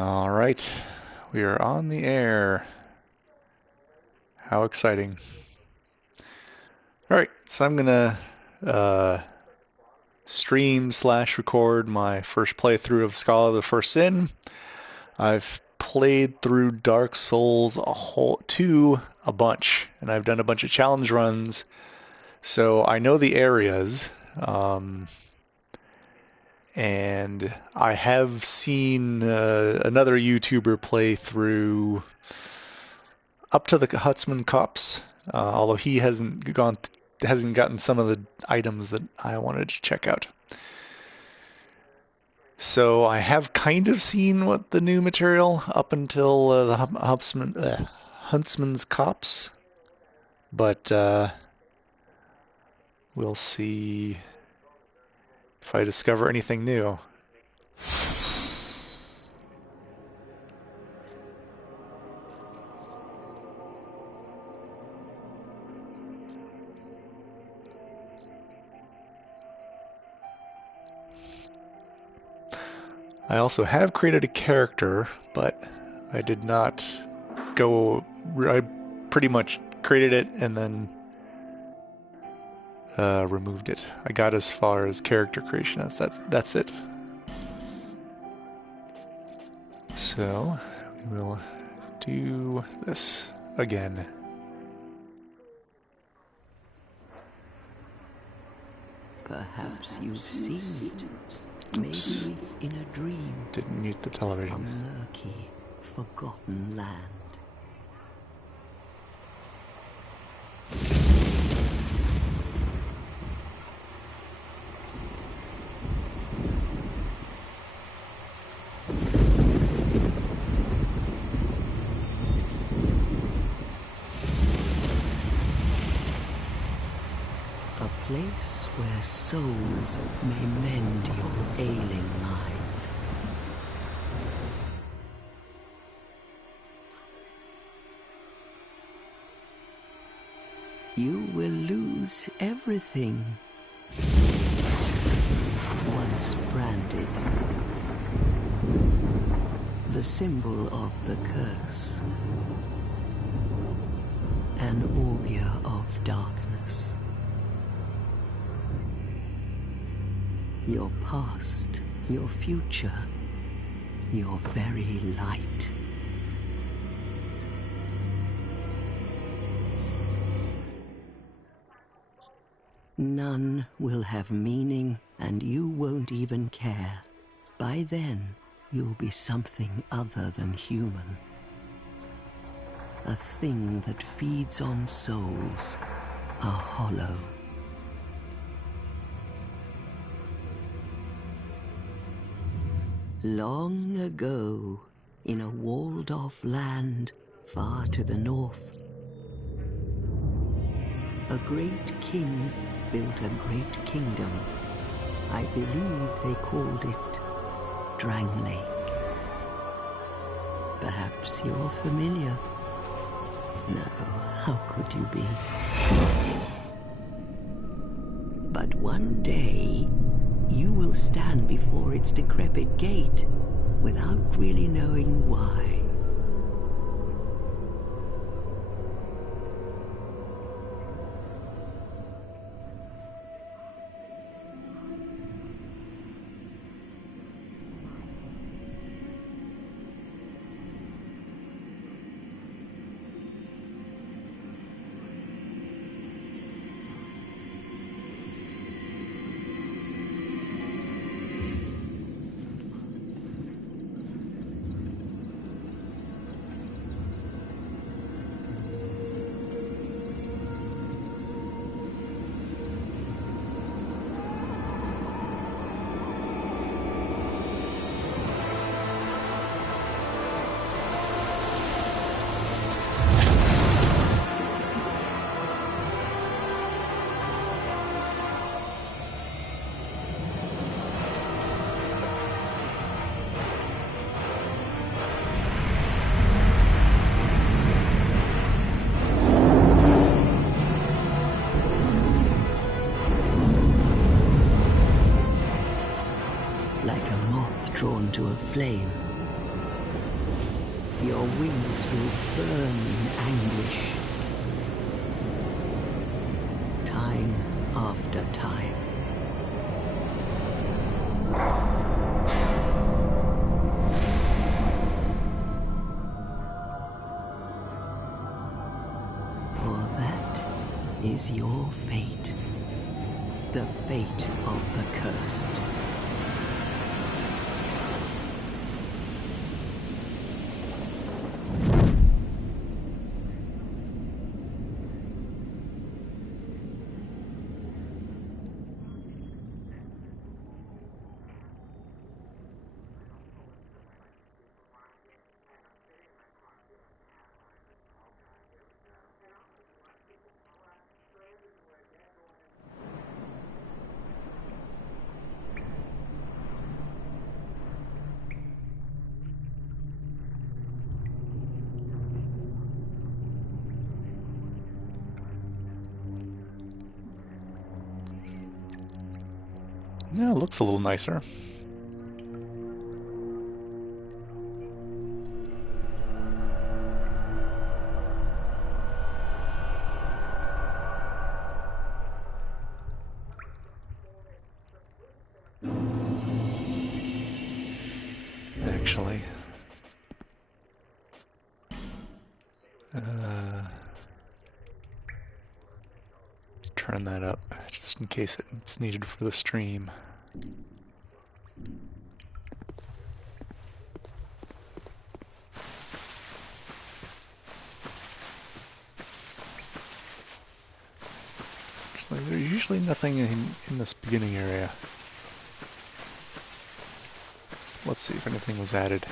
All right, we are on the air. How exciting. All right, so I'm gonna stream/record my first playthrough of Scholar of the First Sin. I've played through Dark Souls a bunch, and I've done a bunch of challenge runs, so I know the areas. And I have seen another YouTuber play through up to the Hutsman Cups, although he hasn't gotten some of the items that I wanted to check out. So I have kind of seen what the new material up until the Huntsman's Cops, but we'll see if I discover anything new. I also have created a character, but I did not go. I pretty much created it and then removed it. I got as far as character creation. That's it. So we will do this again. Perhaps you've seen it. Maybe in a dream. Didn't mute the television. A murky, forgotten land. A place where souls may mend your ailing mind. You will lose everything. Once branded. The symbol of the curse. An augur of darkness. Your past, your future, your very light. None will have meaning, and you won't even care. By then, you'll be something other than human. A thing that feeds on souls, a hollow. Long ago, in a walled-off land far to the north, a great king built a great kingdom. I believe they called it Drang Lake. Perhaps you're familiar. No, how could you be? But one day, you will stand before its decrepit gate without really knowing why. Like a moth drawn to a flame, Your wings will burn in anguish. Time after time. For that is your fate. The fate of the cursed. Yeah, it looks a little nicer. Actually. Turn that up, just in case it's needed for the stream. There's usually nothing in this beginning area. Let's see if anything was added.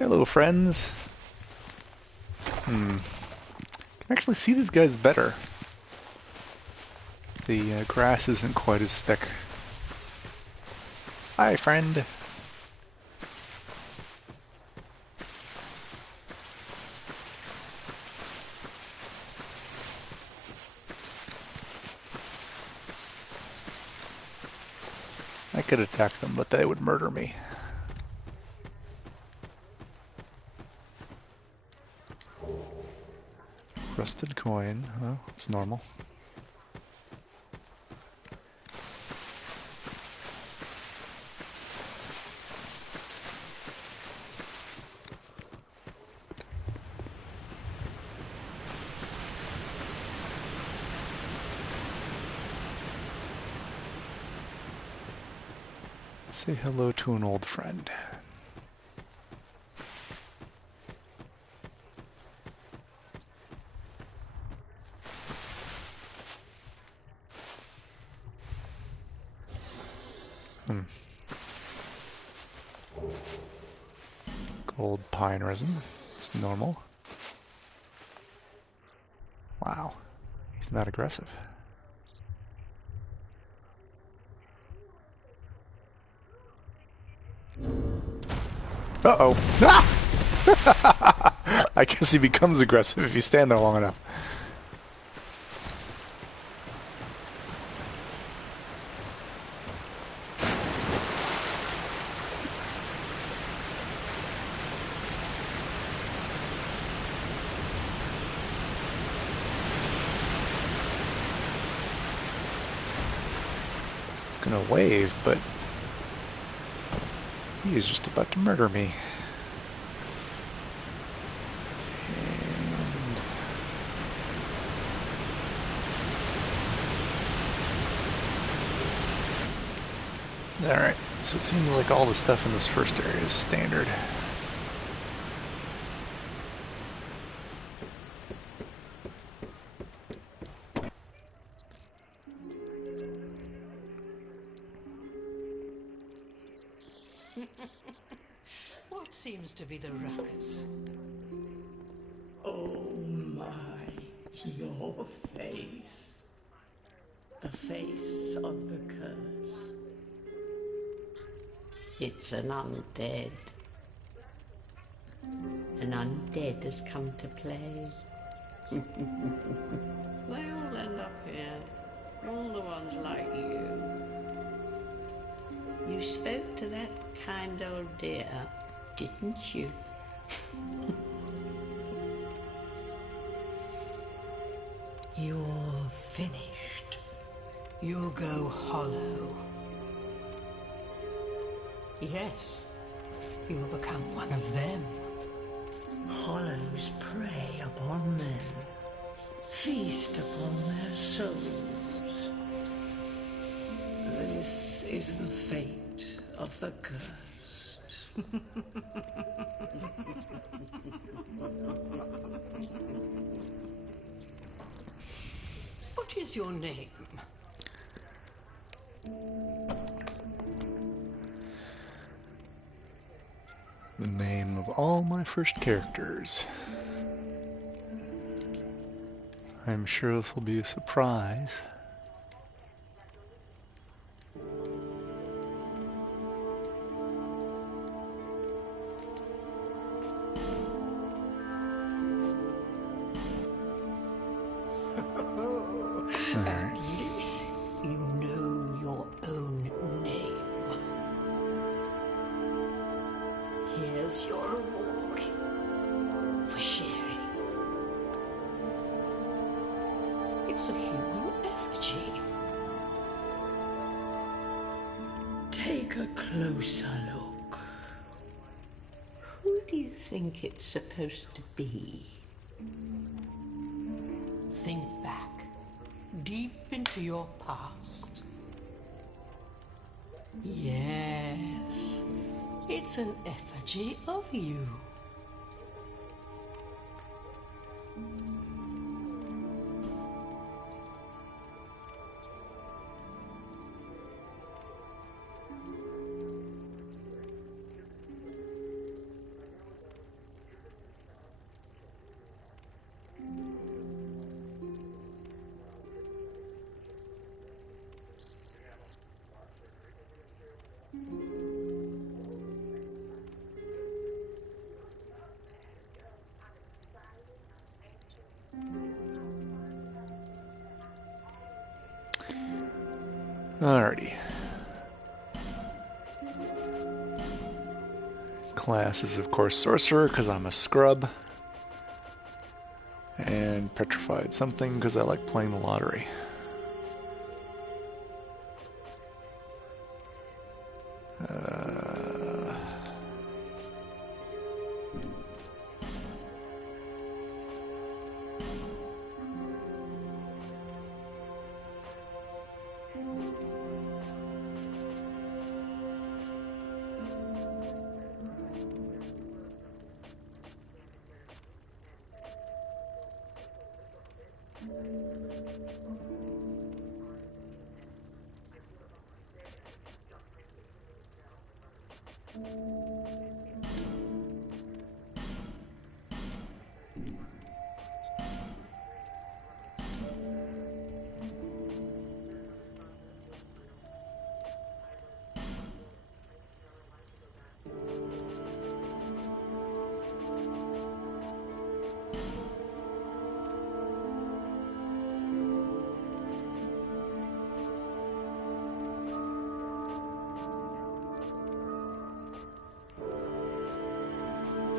Hello, friends. Can actually see these guys better. The grass isn't quite as thick. Hi, friend. I could attack them, but they would murder me. Rusted coin. Well, it's normal. Say hello to an old friend. Gold pine resin. It's normal. Wow. He's not aggressive. Uh-oh. Ah! I guess he becomes aggressive if you stand there long enough. It's gonna wave, but he is just about to murder me. And Alright, so it seems like all the stuff in this first area is standard. What seems to be the ruckus? Oh my, your face. The face of the curse. It's an undead. An undead has come to play. They all end up here. All the ones like you. You spoke to that kind old dear, didn't you? You're finished. You'll go hollow. Yes, you'll become one of them. Hollows prey upon men, feast upon their souls. This is the fate of the cursed. What is your name? The name of all my first characters. I'm sure this will be a surprise. At least you know your own name. Here's your reward for sharing. It's a human effigy. Take a closer look. Who do you think it's supposed to be? Think back, deep into your past. Yes, it's an effigy of you. Alrighty. Class is of course sorcerer because I'm a scrub. And petrified something because I like playing the lottery.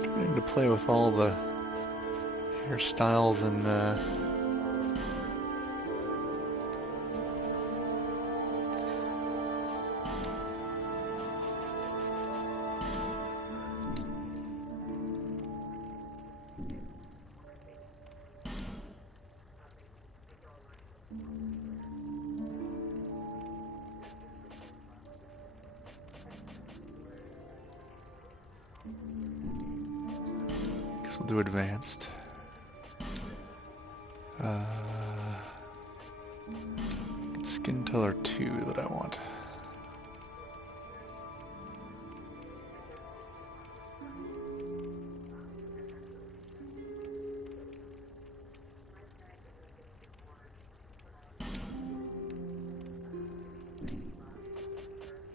Trying to play with all the hairstyles and We'll do advanced. It's skin color 2 that I want.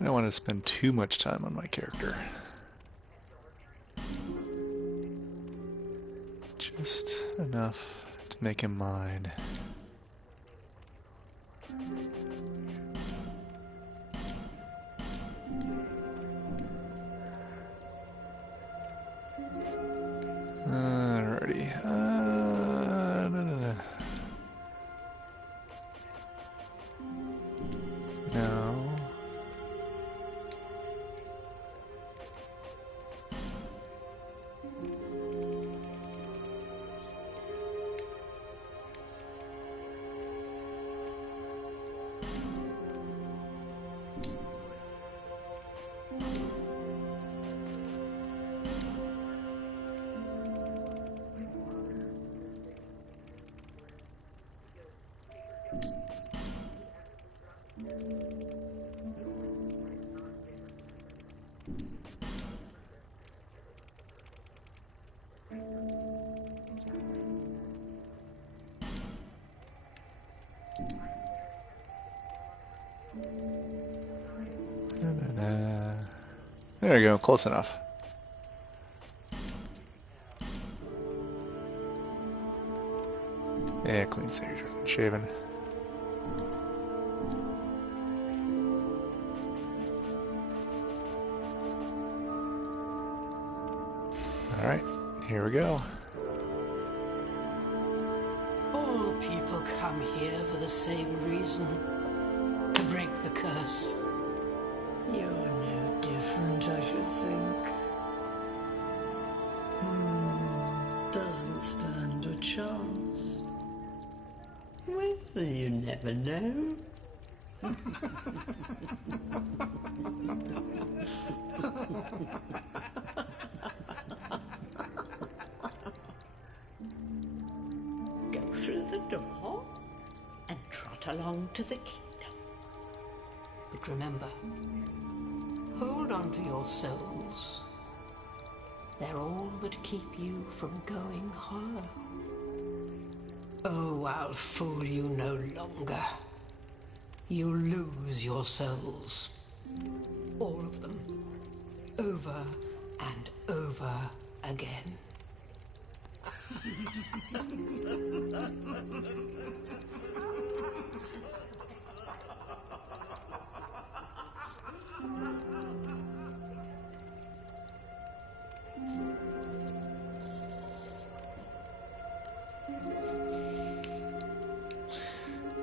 I don't want to spend too much time on my character. Just enough to make him mine. Alrighty. No. No. There you go, close enough. Yeah, clean shaven. Alright, here we go. All people come here for the same reason. To break the curse. You're no different, I should think. Doesn't stand a chance. Well, you never know. Go through the door and trot along to the kingdom. But remember, hold on to your souls. They're all that keep you from going hollow. Oh, I'll fool you no longer. You'll lose your souls. All of them. Over and over again.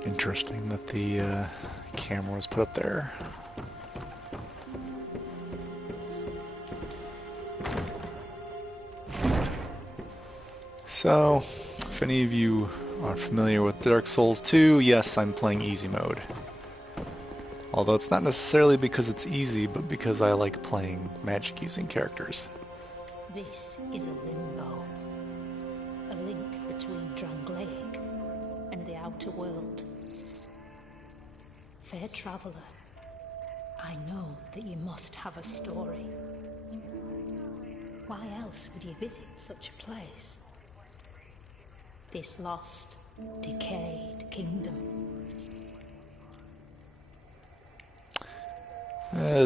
Interesting that the camera was put up there. So, if any of you are familiar with Dark Souls 2, yes, I'm playing easy mode. Although it's not necessarily because it's easy, but because I like playing magic using characters. This is a limbo, a link between Drangleic and the outer world. Fair traveller, I know that you must have a story. Why else would you visit such a place? This lost, decayed kingdom.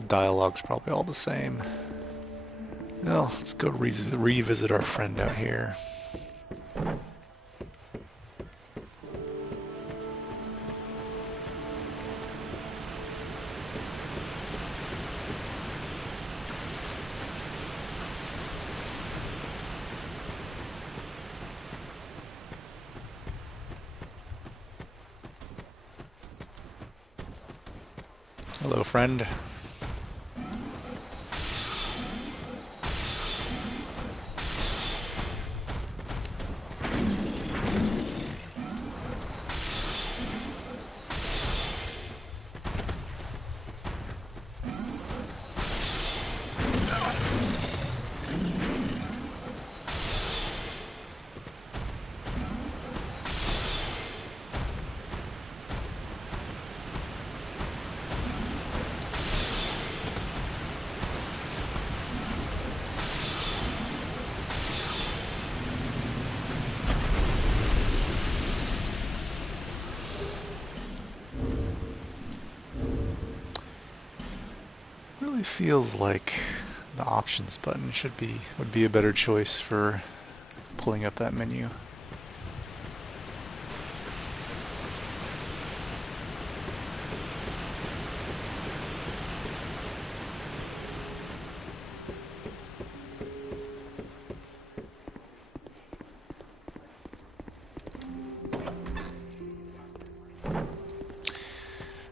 Dialogue's probably all the same. Well, let's go revisit our friend out here. Hello, friend. really feels like the options button would be a better choice for pulling up that menu.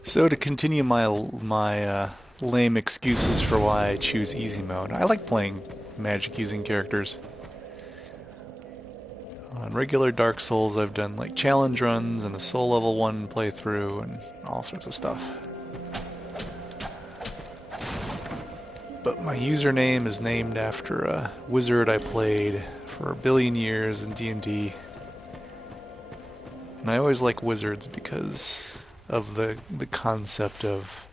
So to continue my lame excuses for why I choose easy mode, I like playing magic using characters. On regular Dark Souls, I've done like challenge runs and a soul level 1 playthrough and all sorts of stuff. But my username is named after a wizard I played for a billion years in D&D. And I always like wizards because of the concept of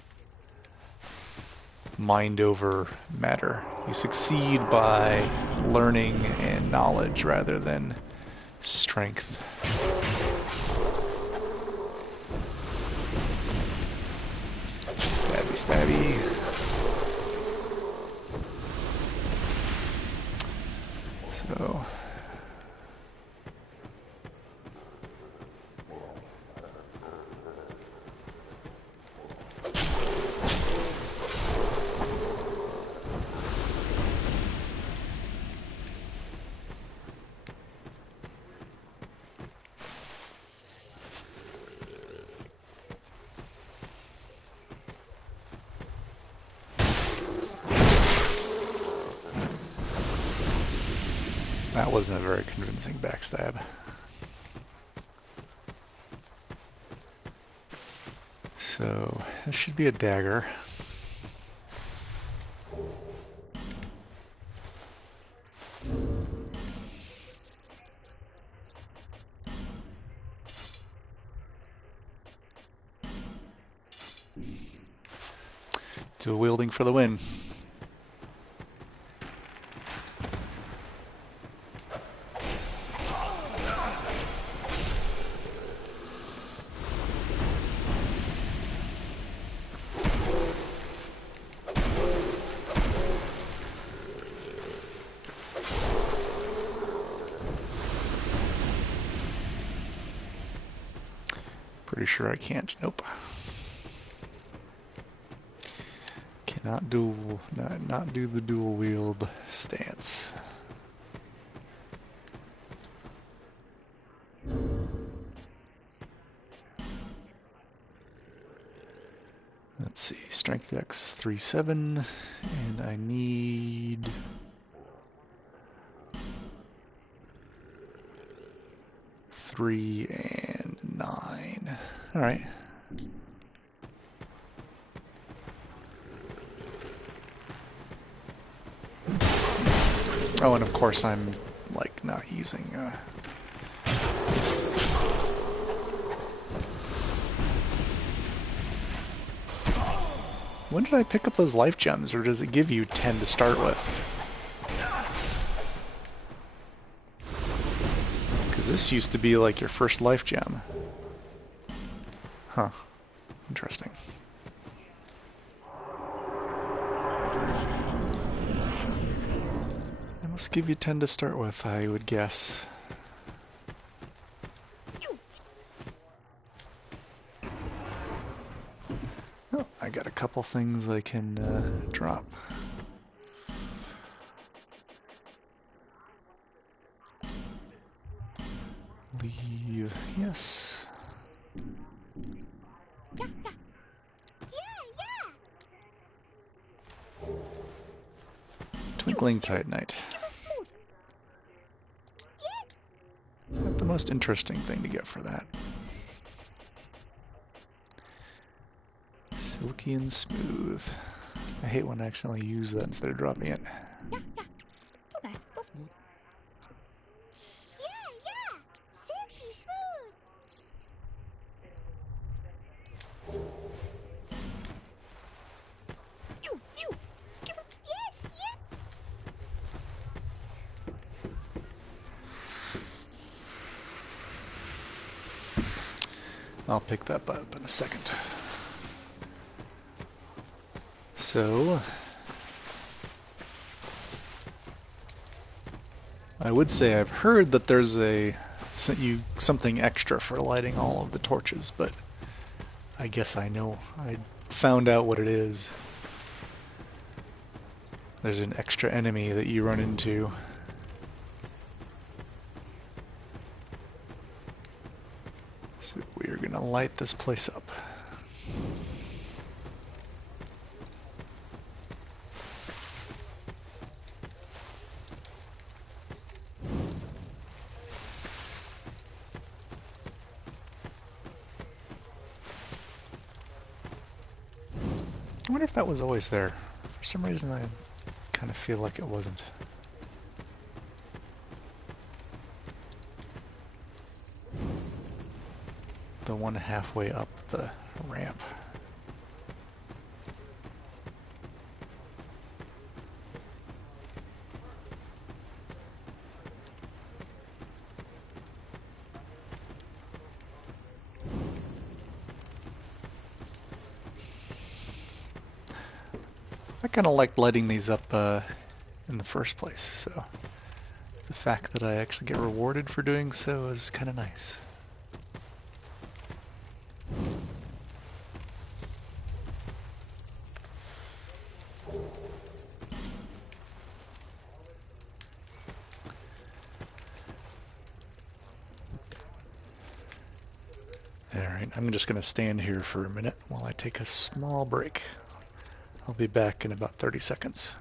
mind over matter. You succeed by learning and knowledge rather than strength. Stabby, stabby. So... that wasn't a very convincing backstab. So, this should be a dagger. Dual wielding for the win. Pretty sure I can't. Nope. Cannot not do the dual wield stance. Let's see, strength dex 3-7, and I need 3 and 9. All right. Oh, and of course I'm like not using. When did I pick up those life gems, or does it give you 10 to start with? Because this used to be like your first life gem. Huh. Interesting. They must give you 10 to start with, I would guess. Oh, I got a couple things I can drop. Leave, yes. Twinkling Titanite. Not the most interesting thing to get for that. Silky and smooth. I hate when I accidentally use that instead of dropping it. I'll pick that up in a second. So, I would say I've heard that there's something extra for lighting all of the torches, but I guess I found out what it is. There's an extra enemy that you run into. So we're gonna light this place up. I wonder if that was always there. For some reason I kind of feel like it wasn't. The one halfway up the ramp. I kind of like lighting these up in the first place, so the fact that I actually get rewarded for doing so is kind of nice. Alright, I'm just going to stand here for a minute while I take a small break. I'll be back in about 30 seconds.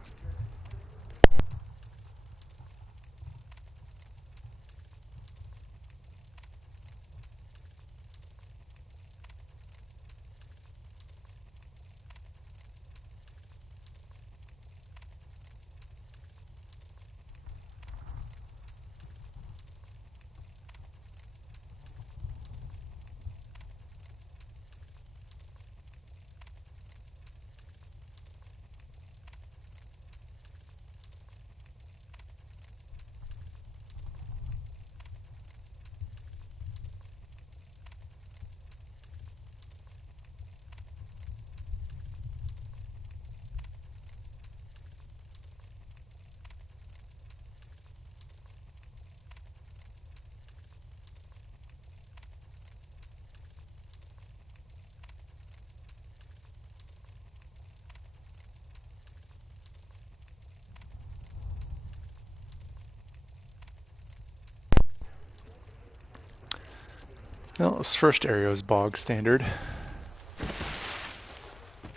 Well, this first area is bog standard.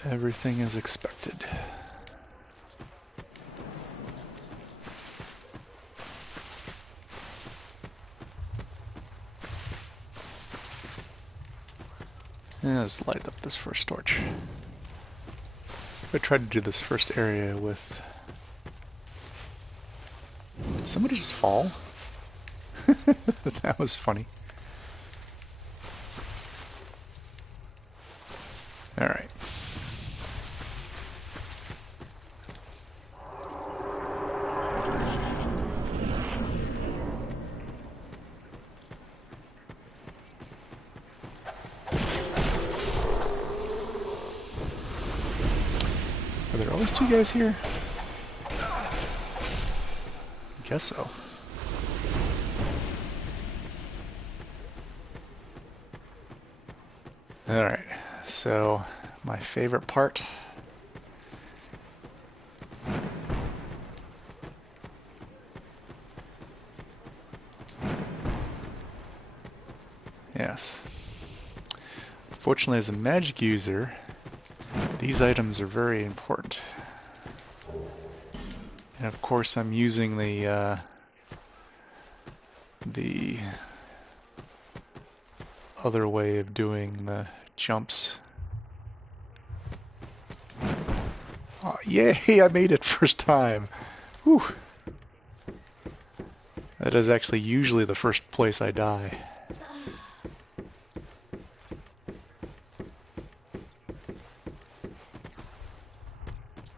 Everything is expected. Yeah, let's light up this first torch. I tried to do this first area with... Did somebody just fall? That was funny. Alright. Are there always two guys here? I guess so. Alright, so my favorite part. Yes. Fortunately, as a magic user, these items are very important. And of course I'm using the other way of doing the jumps. Oh, yay, I made it first time. Whew. That is actually usually the first place I die.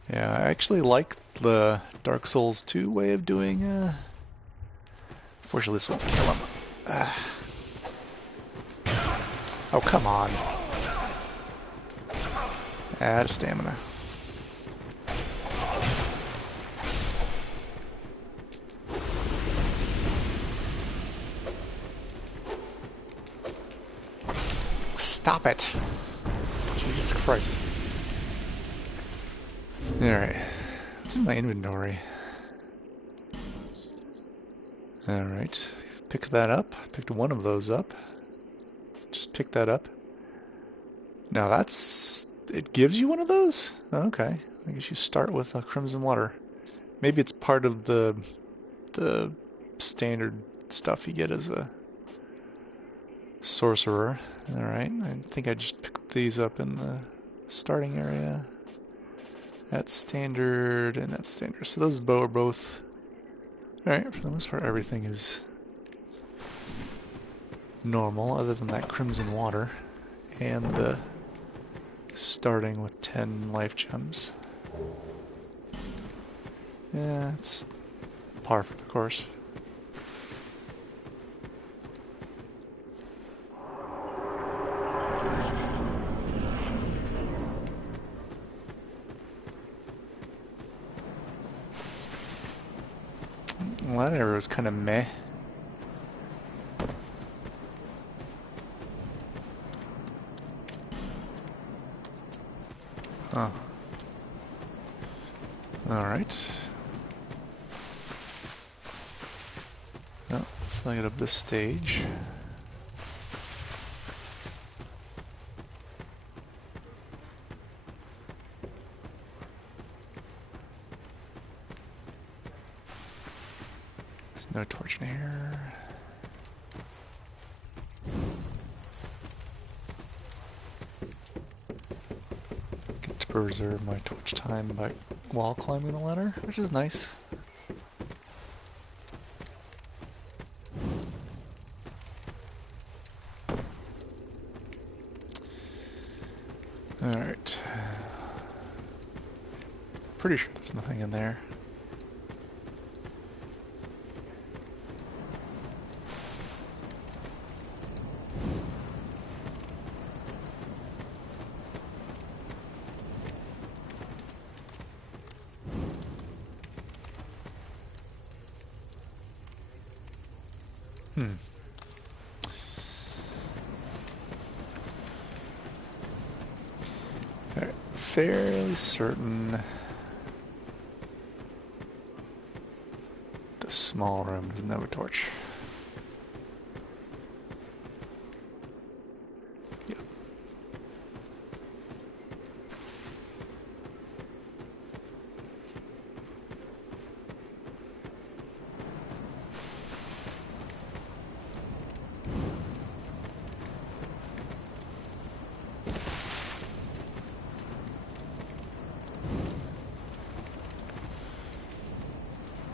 Yeah, I actually like the Dark Souls 2 way of doing, Unfortunately, this won't kill him. Oh, come on. Add stamina. Stop it! Jesus Christ. Alright. What's in my inventory? Alright. Pick that up. Picked one of those up. Just pick that up. Now that's... It gives you one of those? Okay. I guess you start with Crimson Water. Maybe it's part of the standard stuff you get as a sorcerer. Alright. I think I just picked these up in the starting area. That's standard and that's standard. So those are both... Alright, for the most part everything is normal other than that Crimson Water and the starting with 10 life gems. Yeah, it's par for the course. Well, that area was kind of meh. Huh. Alright. No, let's light up this stage. There's no torch in here. Get to preserve my torch time by while climbing the ladder, which is nice. Alright. Pretty sure there's nothing in there. Alright, fairly certain the small room doesn't have a torch. Yep.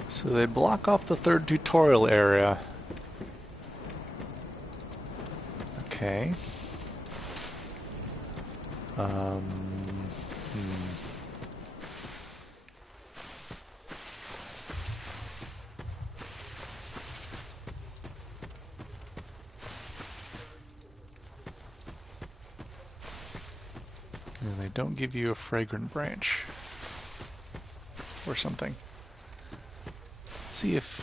So they block off the third tutorial area. Okay. And they don't give you a fragrant branch or something. See if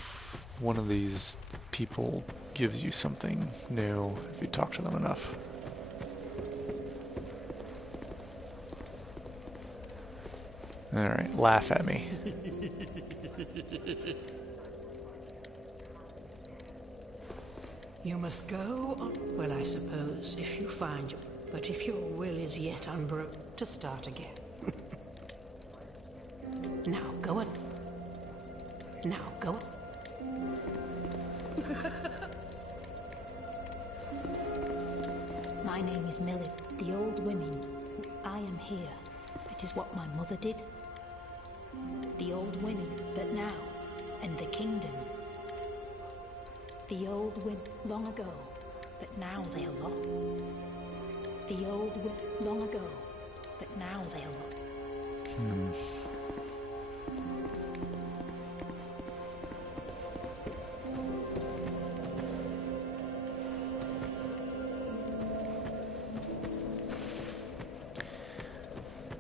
one of these people gives you something new if you talk to them enough. Alright, laugh at me. You must go on. Well, I suppose, if you find you. But if your will is yet unbroken, to start again. Now, go on. Now, go on. My name is Millie, the old women. I am here. It is what my mother did. The old women, but now, and the kingdom. The old women long ago, but now they are lost. The old women long ago, but now they are lost.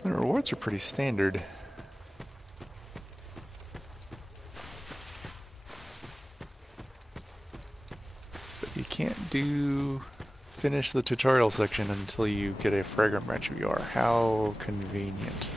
The rewards are pretty standard. But you can't do finish the tutorial section until you get a fragrant branch of yore. How convenient.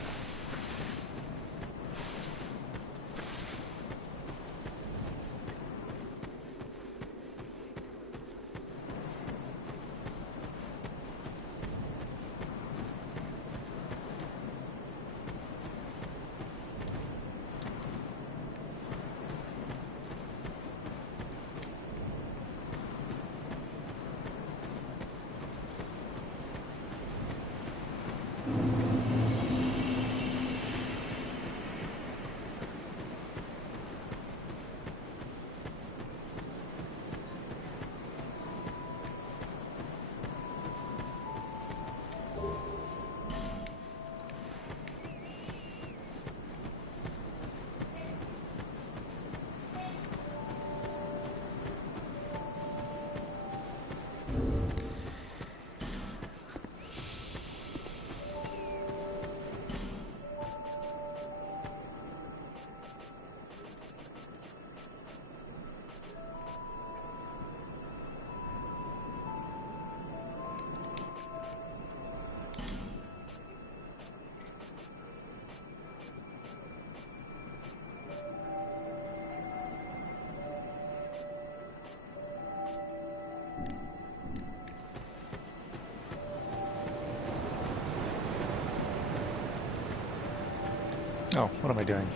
Oh, what am I doing?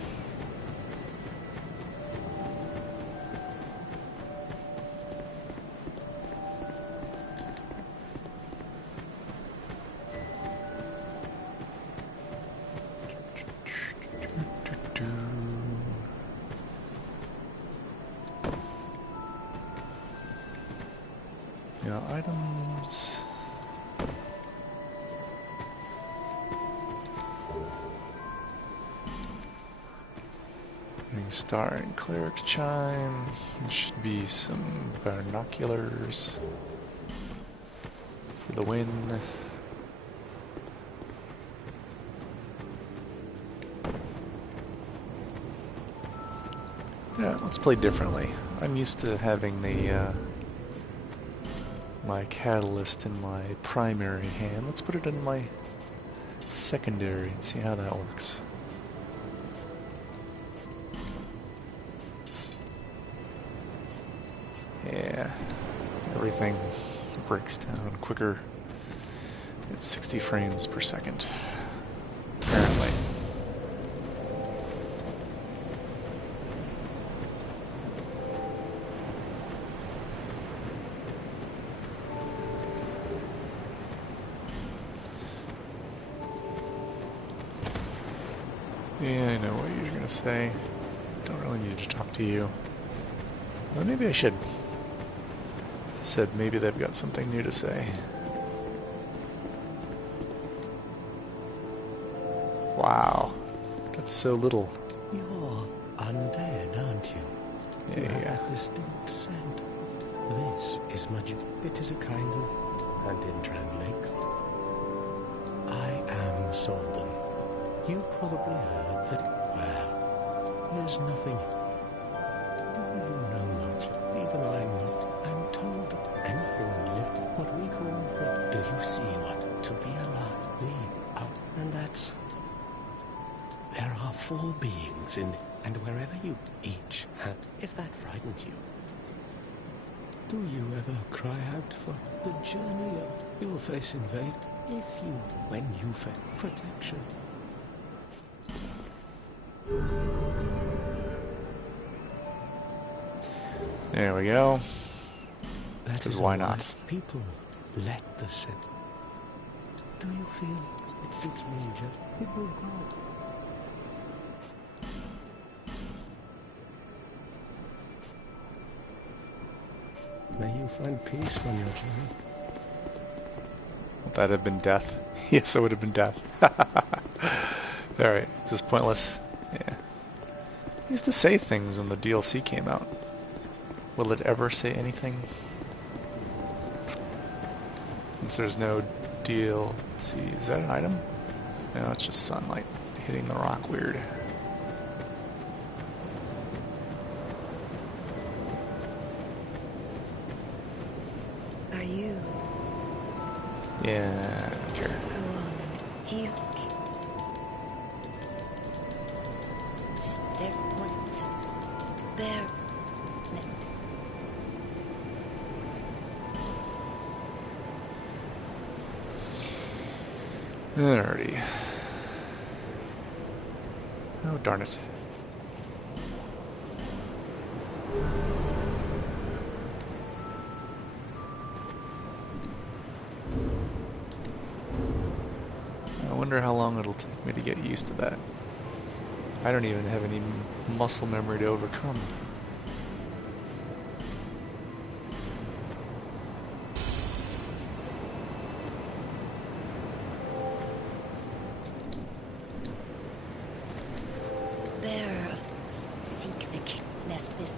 Items. Star and cleric chime. There should be some binoculars for the win. Yeah, let's play differently. I'm used to having the my catalyst in my primary hand. Let's put it in my secondary and see how that works. Yeah, everything breaks down quicker at 60 frames per second, apparently. Yeah, I know what you're going to say. Don't really need to talk to you. Well, maybe I should. As I said, maybe they've got something new to say. Wow. That's so little. You're undead, aren't you? Yeah, You have yeah. a distinct scent. This is magic. It is a kind of Andindran lake thing. I am Solden. You probably heard that. Well, there's nothing. Do you know much? Even I'm not. I'm told that anything lived. What we call. Do you see what to be alive? We are, and that's. There are 4 beings in, and wherever you each have, if that frightens you, do you ever cry out for the journey you will face invade? If you, when you face protection. There we go. That Because is why why not? people let the scent. Do you feel it suits me, Jeff? It will grow. May you find peace on your journey. Would that have been death? Yes, it would have been death. Alright, is this pointless? Yeah. I used to say things when the DLC came out. Will it ever say anything? Since there's no DLC. Is that an item? No, it's just sunlight hitting the rock weird. Are you Yeah, I don't care. Go on and heal. There want to bear. Alrighty. Oh, darn it. I wonder how long it'll take me to get used to that. I don't even have any muscle memory to overcome. Bearer of seek the king, lest this.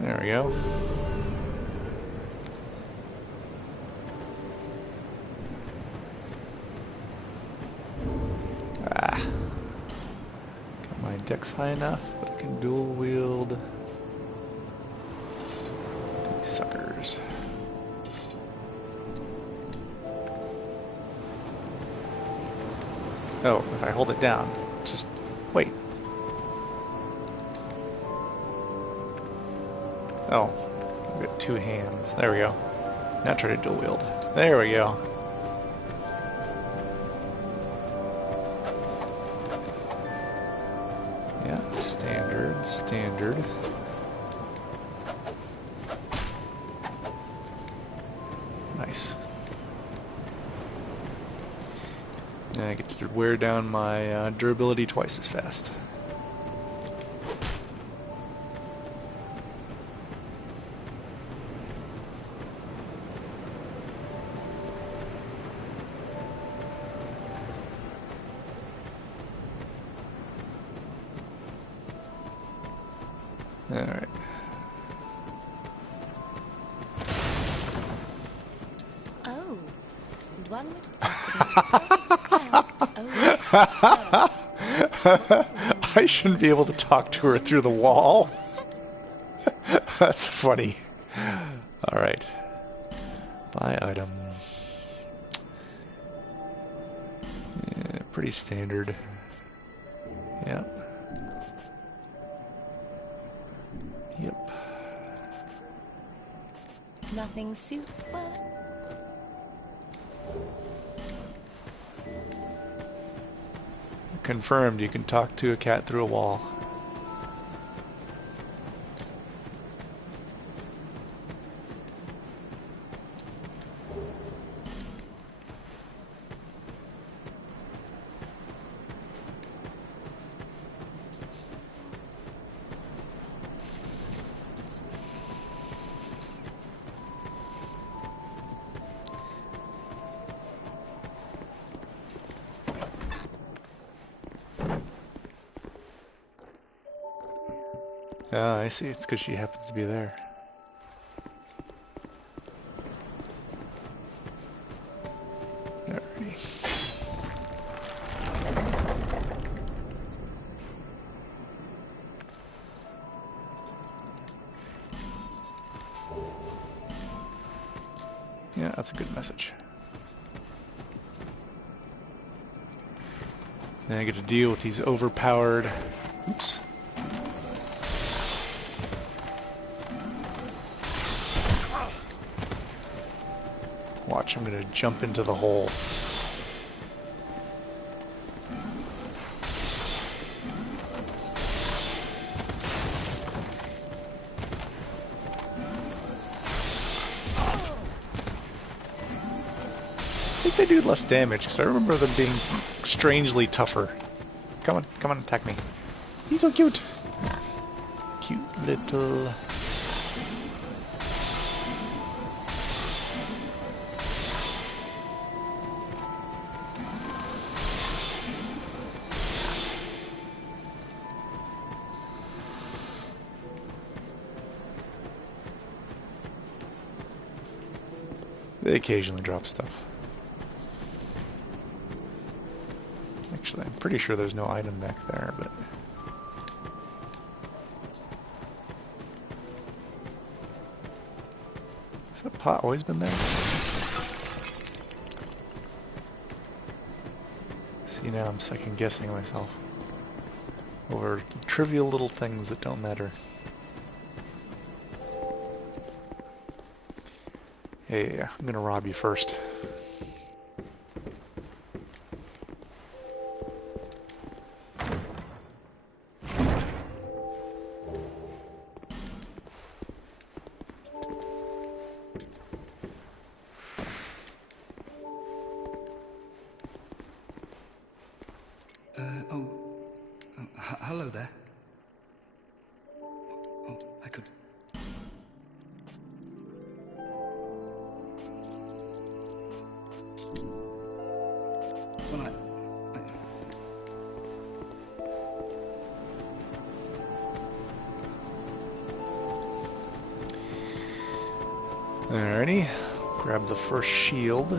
There we go. Ah. Got my dex high enough, but I can dual wield these suckers. Oh, if I hold it down, just wait. Oh, I've got two hands. There we go. Now try to dual wield. There we go. Yeah, standard, standard. Nice. And I get to wear down my durability twice as fast. Alright. Oh, and one would oh, I shouldn't be able to talk to her through the wall. That's funny. Alright. Buy item. Yeah, pretty standard. Yep. Yep. nothing super. Confirmed, you can talk to a cat through a wall. Ah, I see. It's because she happens to be there. Alrighty. Yeah, that's a good message. Now I get to deal with these overpowered... Oops. Watch, I'm gonna jump into the hole. I think they do less damage, because I remember them being strangely tougher. Come on, attack me. He's so cute. Cute little... They occasionally drop stuff. Actually, I'm pretty sure there's no item back there, but... Has that pot always been there? See, now I'm second guessing myself over trivial little things that don't matter. Hey, I'm gonna rob you first. Hello there. Oh, I could... Well, Alrighty, grab the first shield.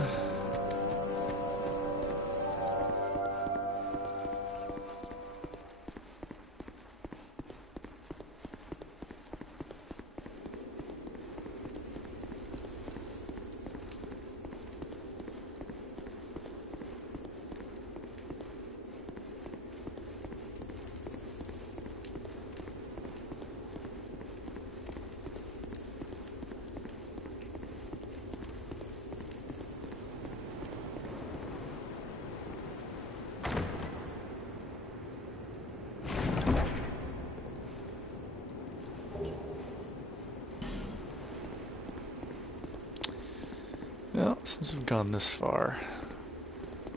Well, since we've gone this far,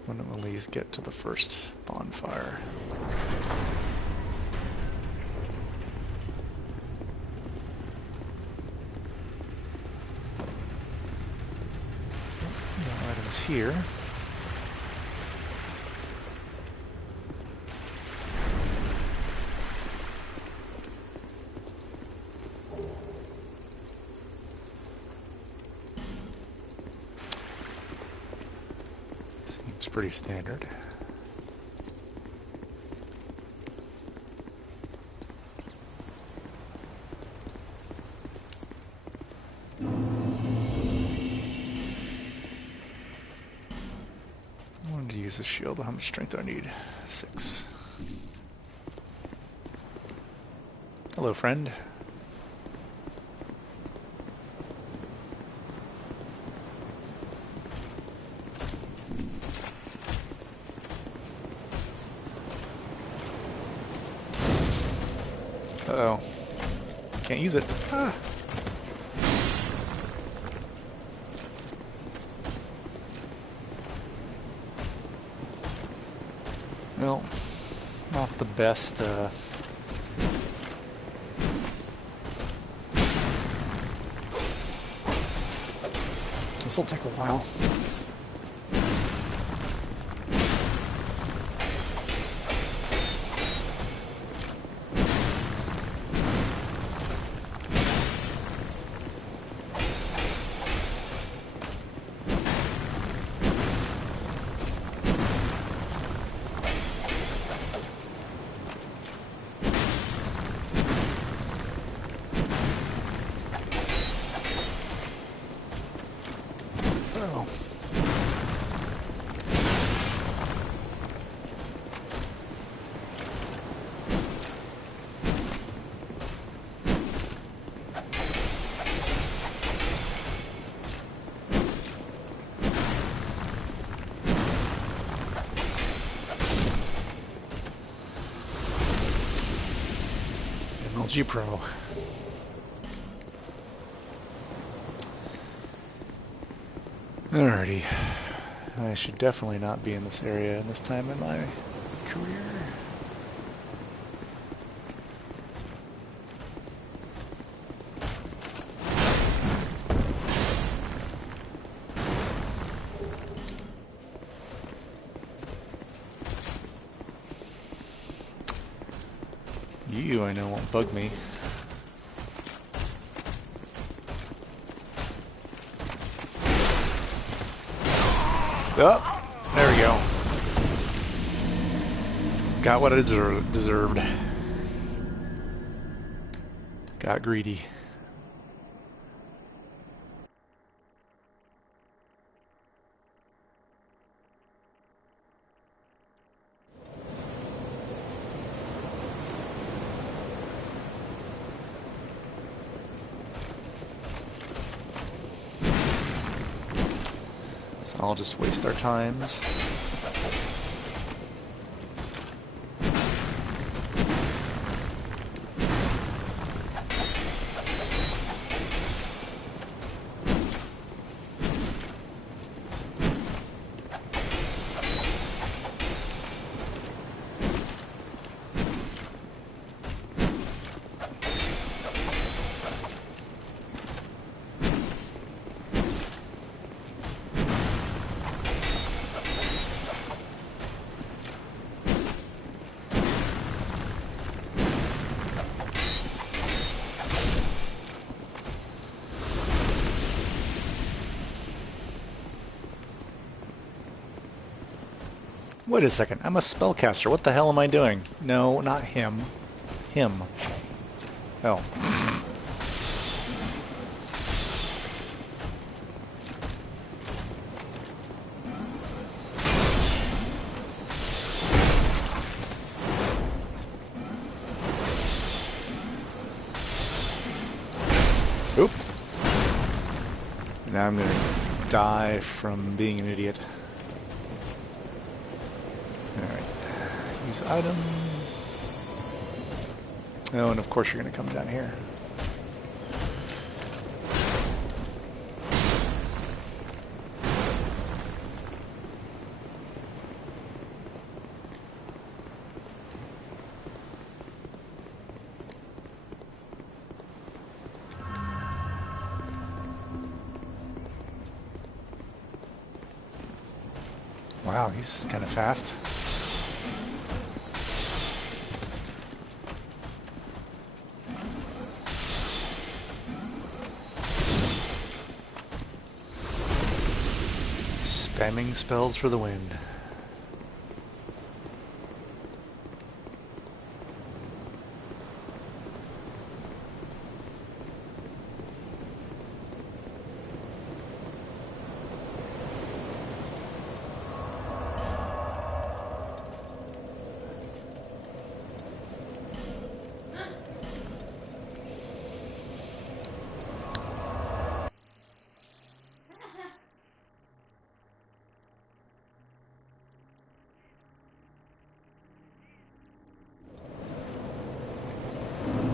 why don't we at least get to the first bonfire? No items here. Seems pretty standard. I wanted to use a shield. How much strength do I need? 6. Hello, friend. Uh-oh. Can't use it. Ah. Well, not the best, This will take a while. Oh. MLG Pro. Alrighty. I should definitely not be in this area in this time in my career. You, I know, won't bug me. Oh, there we go. Got what I deserved. Got greedy. So I'll just waste our times. Wait a second, I'm a spellcaster. What the hell am I doing? No, not him. Him. Oh. Oop. Now I'm gonna die from being an idiot. Alright. Use item. Oh, and of course you're gonna come down here. Wow, he's kind of fast. Spamming spells for the wind.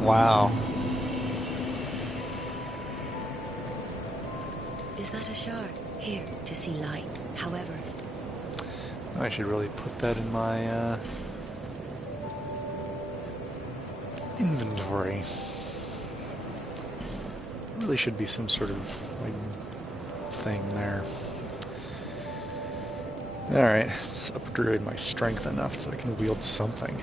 Wow. Is that a shard? Here, to see light. However... I should really put that in my inventory. Really should be some sort of like thing there. Alright, let's upgrade my strength enough so I can wield something.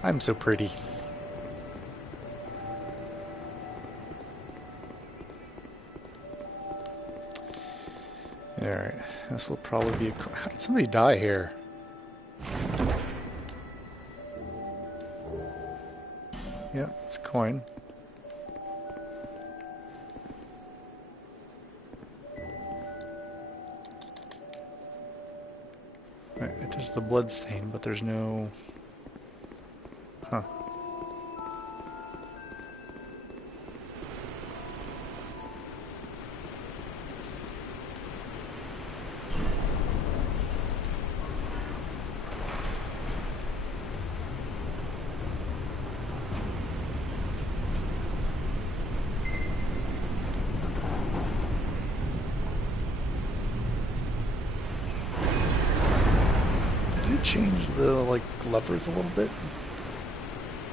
I'm so pretty. Alright, this will probably be a... How did somebody die here? Yeah, it's a coin. Right, it does the blood stain, but there's no... Huh. Did they change the, like, levers a little bit?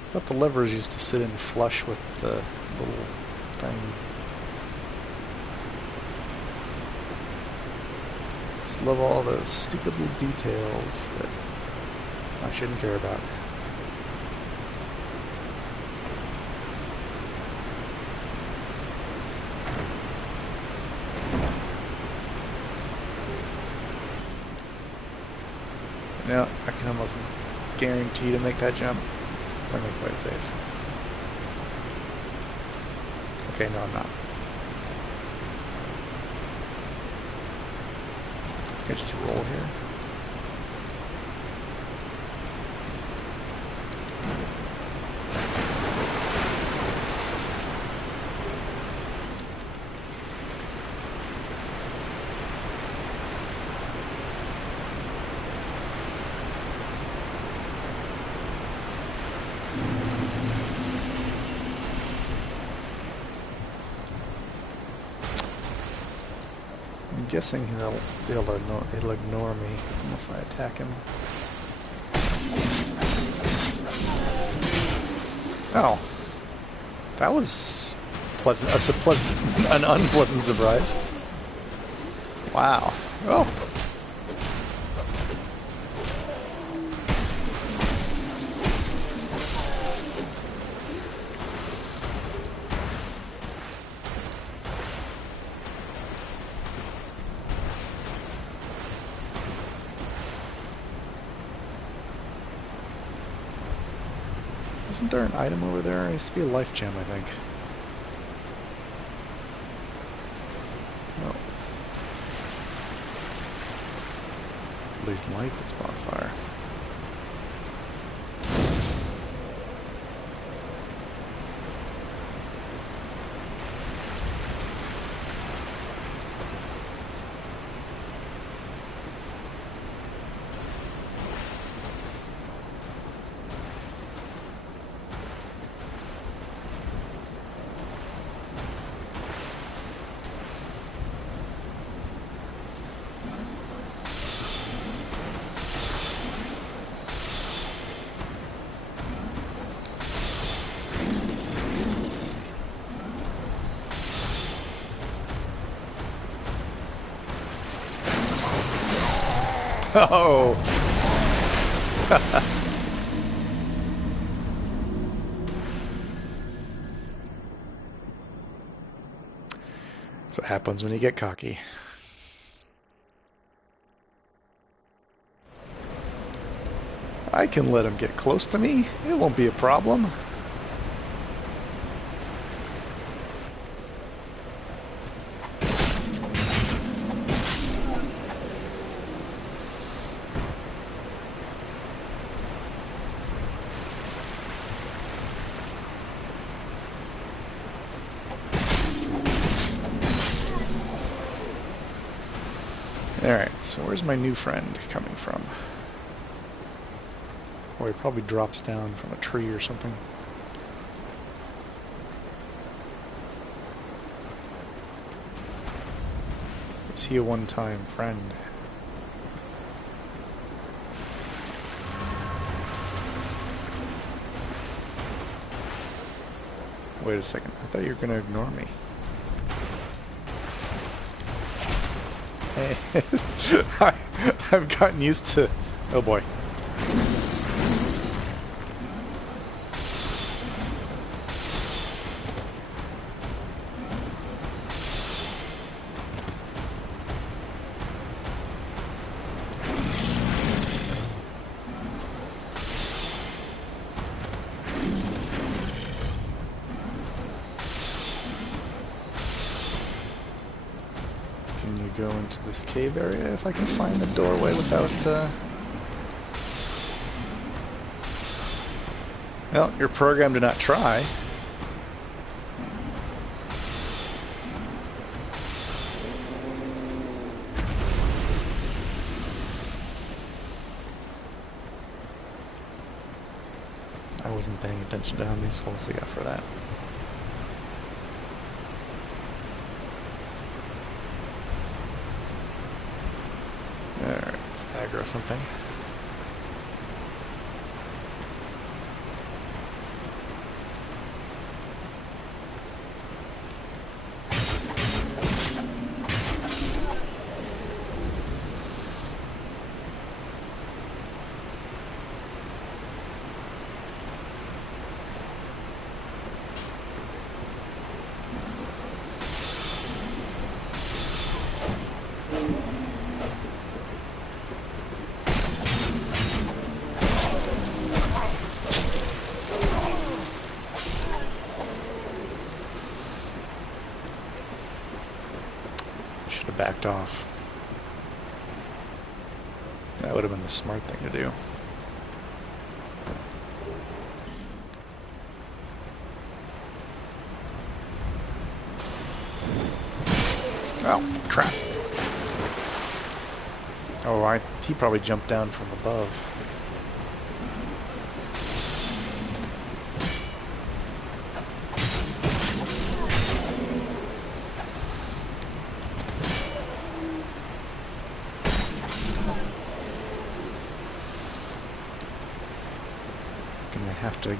I thought the levers used to sit in flush with the little thing. Just love all the stupid little details that I shouldn't care about. wasn't guaranteed to make that jump. I'm gonna play it safe. Okay, no, I'm not. Can I just roll here? I'm guessing he'll ignore me unless I attack him. Oh, that was pleasant. An unpleasant surprise. Wow. Oh. Isn't there an item over there? There used to be a life gem, I think. No. At least light this bonfire. Oh! That's what happens when you get cocky. I can let him get close to me. It won't be a problem. Alright, so where's my new friend coming from? Well, he probably drops down from a tree or something. Is he a one-time friend? Wait a second, I thought you were going to ignore me. Hey, I've gotten used to... Oh boy. Can you go into this cave area if I can find the doorway without, Well, you're programmed to not try. I wasn't paying attention to how many souls they got for that. Alright, let's aggro something. have backed off. That would have been the smart thing to do. Oh, crap. Oh, he probably jumped down from above. Gonna have to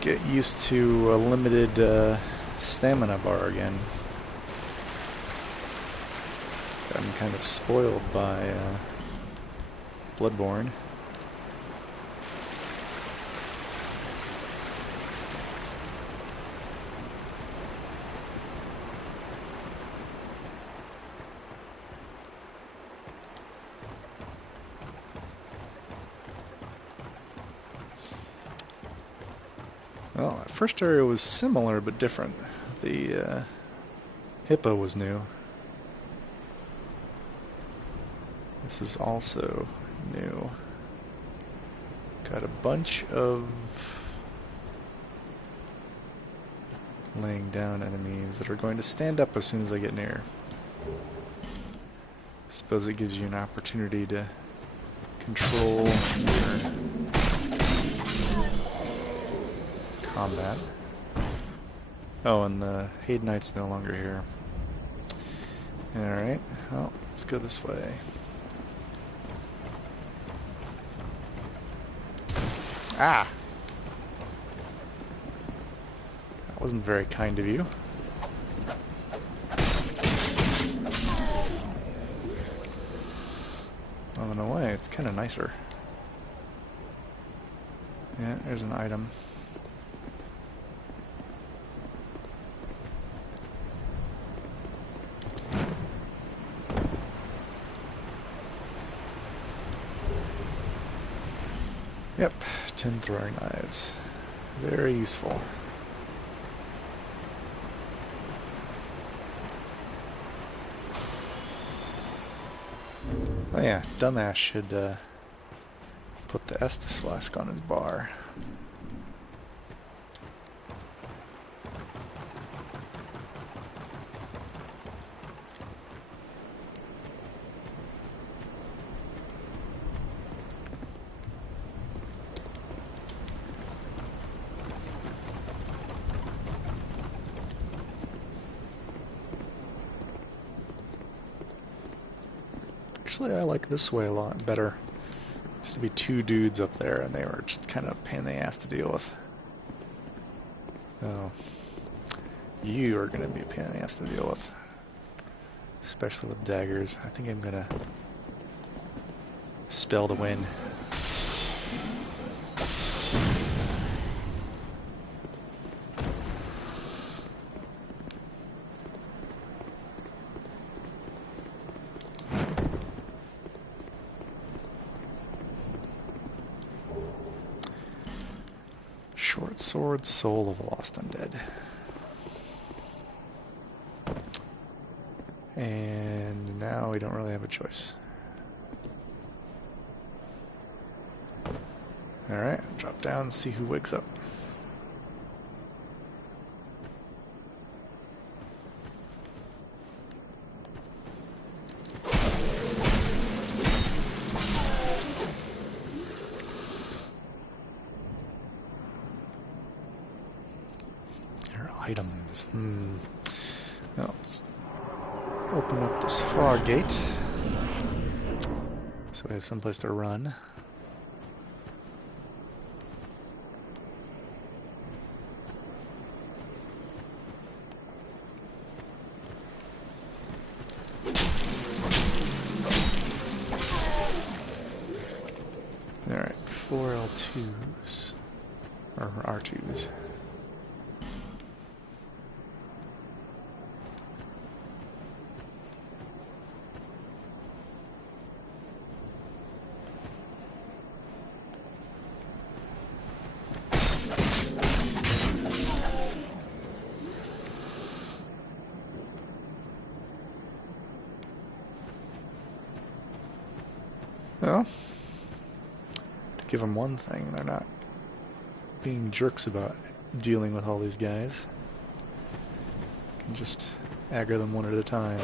get used to a limited stamina bar again. I'm kind of spoiled by Bloodborne. Well, that first area was similar but different. The hippo was new. This is also new. Got a bunch of laying down enemies that are going to stand up as soon as I get near. Suppose it gives you an opportunity to control your combat. Oh, and the Haydnight's no longer here. Alright, well, let's go this way. Ah! That wasn't very kind of you. Well, in a way, it's kind of nicer. Yeah, there's an item. Yep, 10 throwing knives. Very useful. Oh yeah, dumbass should put the Estus flask on his bar. Actually, I like this way a lot better. Used to be two dudes up there, and they were just kind of a pain in the ass to deal with. Oh, you are going to be a pain in the ass to deal with, especially with daggers. I think I'm going to spell the win. Short sword, soul of lost undead. And now we don't really have a choice. Alright, drop down and see who wakes up. Items. Well, let's open up this fog gate so we have someplace to run. Alright, 4 L2s, or R2s. give them one thing, they're not being jerks about dealing with all these guys. You can just aggro them one at a time.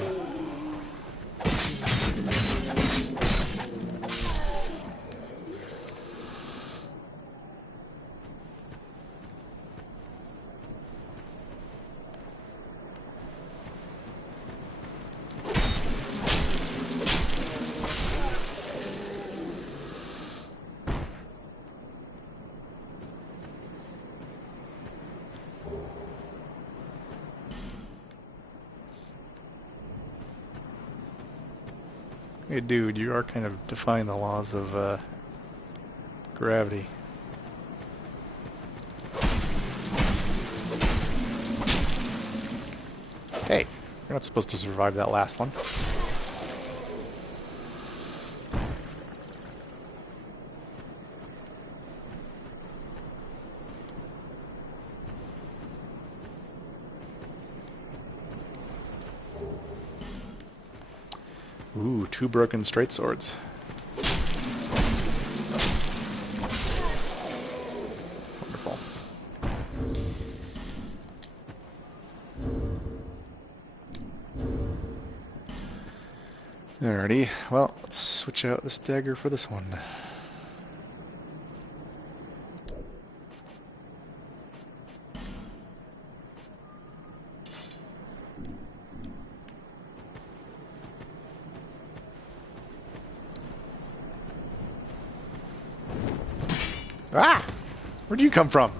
Hey dude, you are kind of defying the laws of gravity. Hey, you're not supposed to survive that last one. Ooh, 2 broken straight swords. Wonderful. Alrighty, well, let's switch out this dagger for this one. Ah! Where'd you come from?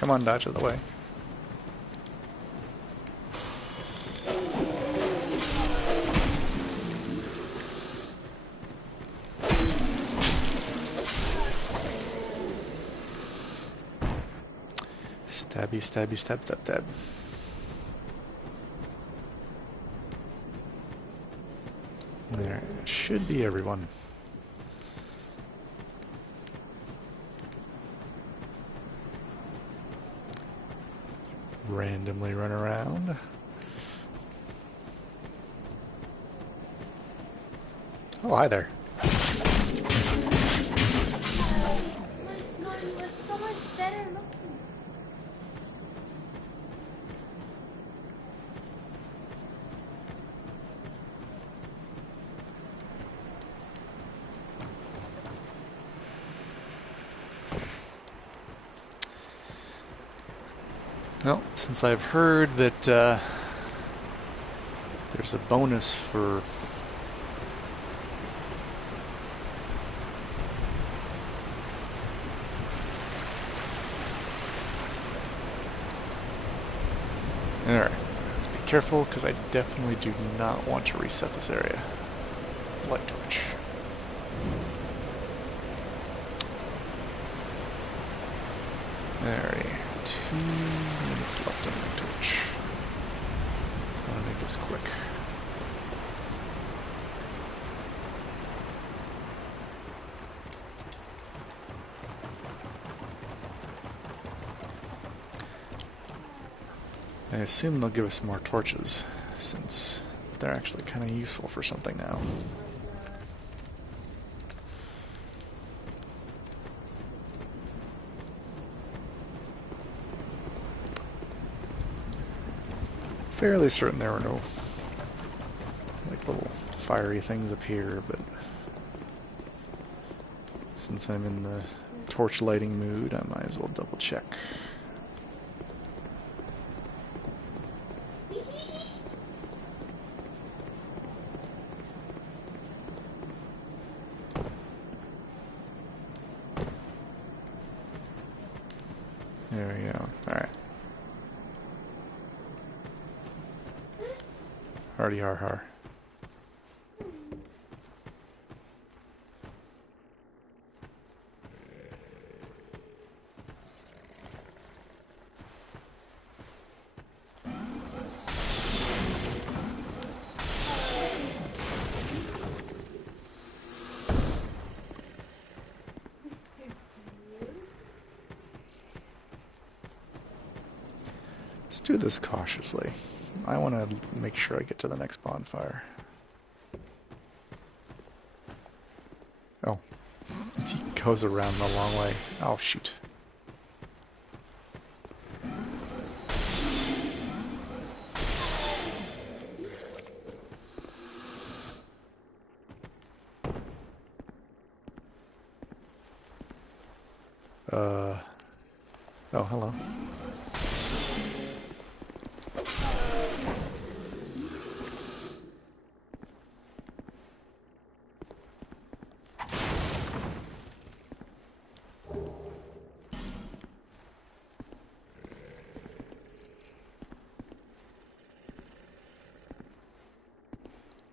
Come on, dodge out of the way. Stabby, stabby, stab, stab, stab. There should be everyone. Randomly run around. Oh, hi there. God, he was so much better looking. Well, since I've heard that there's a bonus for Alright, let's be careful because I definitely do not want to reset this area. Light torch. Alright, 2 minutes left on my torch. So I want to make this quick. I assume they'll give us more torches, since they're actually kind of useful for something now. Fairly certain there were no like little fiery things up here, but since I'm in the torch lighting mood, I might as well double check. There we go. Alright. Hardy har har. Let's do this cautiously. I want to make sure I get to the next bonfire. Oh. He goes around the long way. Oh, shoot. Oh, hello.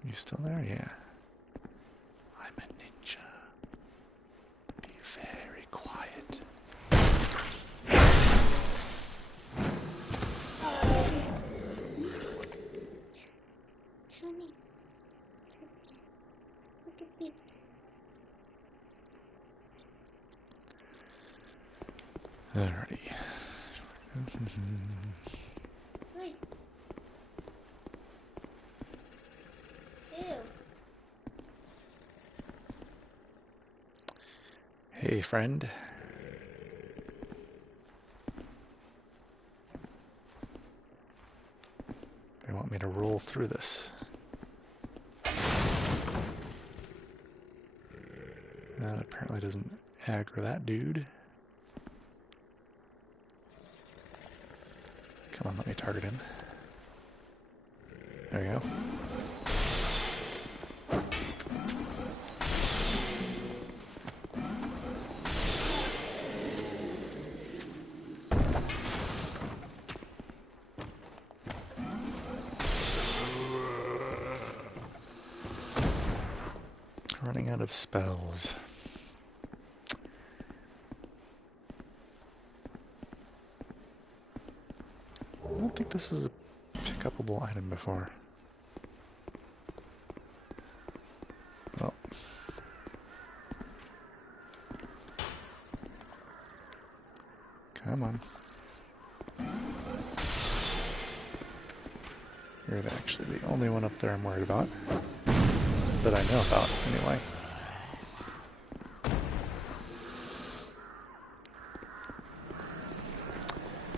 You still there? Yeah. I'm a ninja. Be very quiet. Tony. Look at this. Alrighty. Wait. Ew. Hey, friend. They want me to roll through this. That apparently doesn't aggro that dude. Come on, let me target him. There you go. Running out of spells. I don't think this is a pickupable item before. Well. Come on. You're actually the only one up there I'm worried about. That I know about, anyway.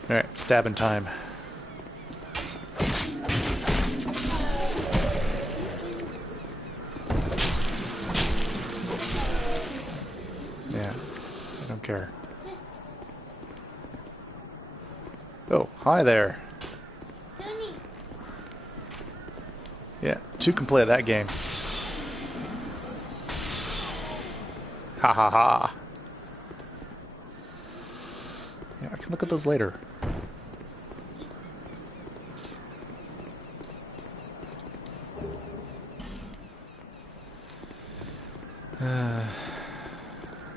Alright, stabbing time. Yeah, I don't care. Oh, hi there. Tony. Yeah, two can play that game. Ha ha ha. Yeah, I can look at those later.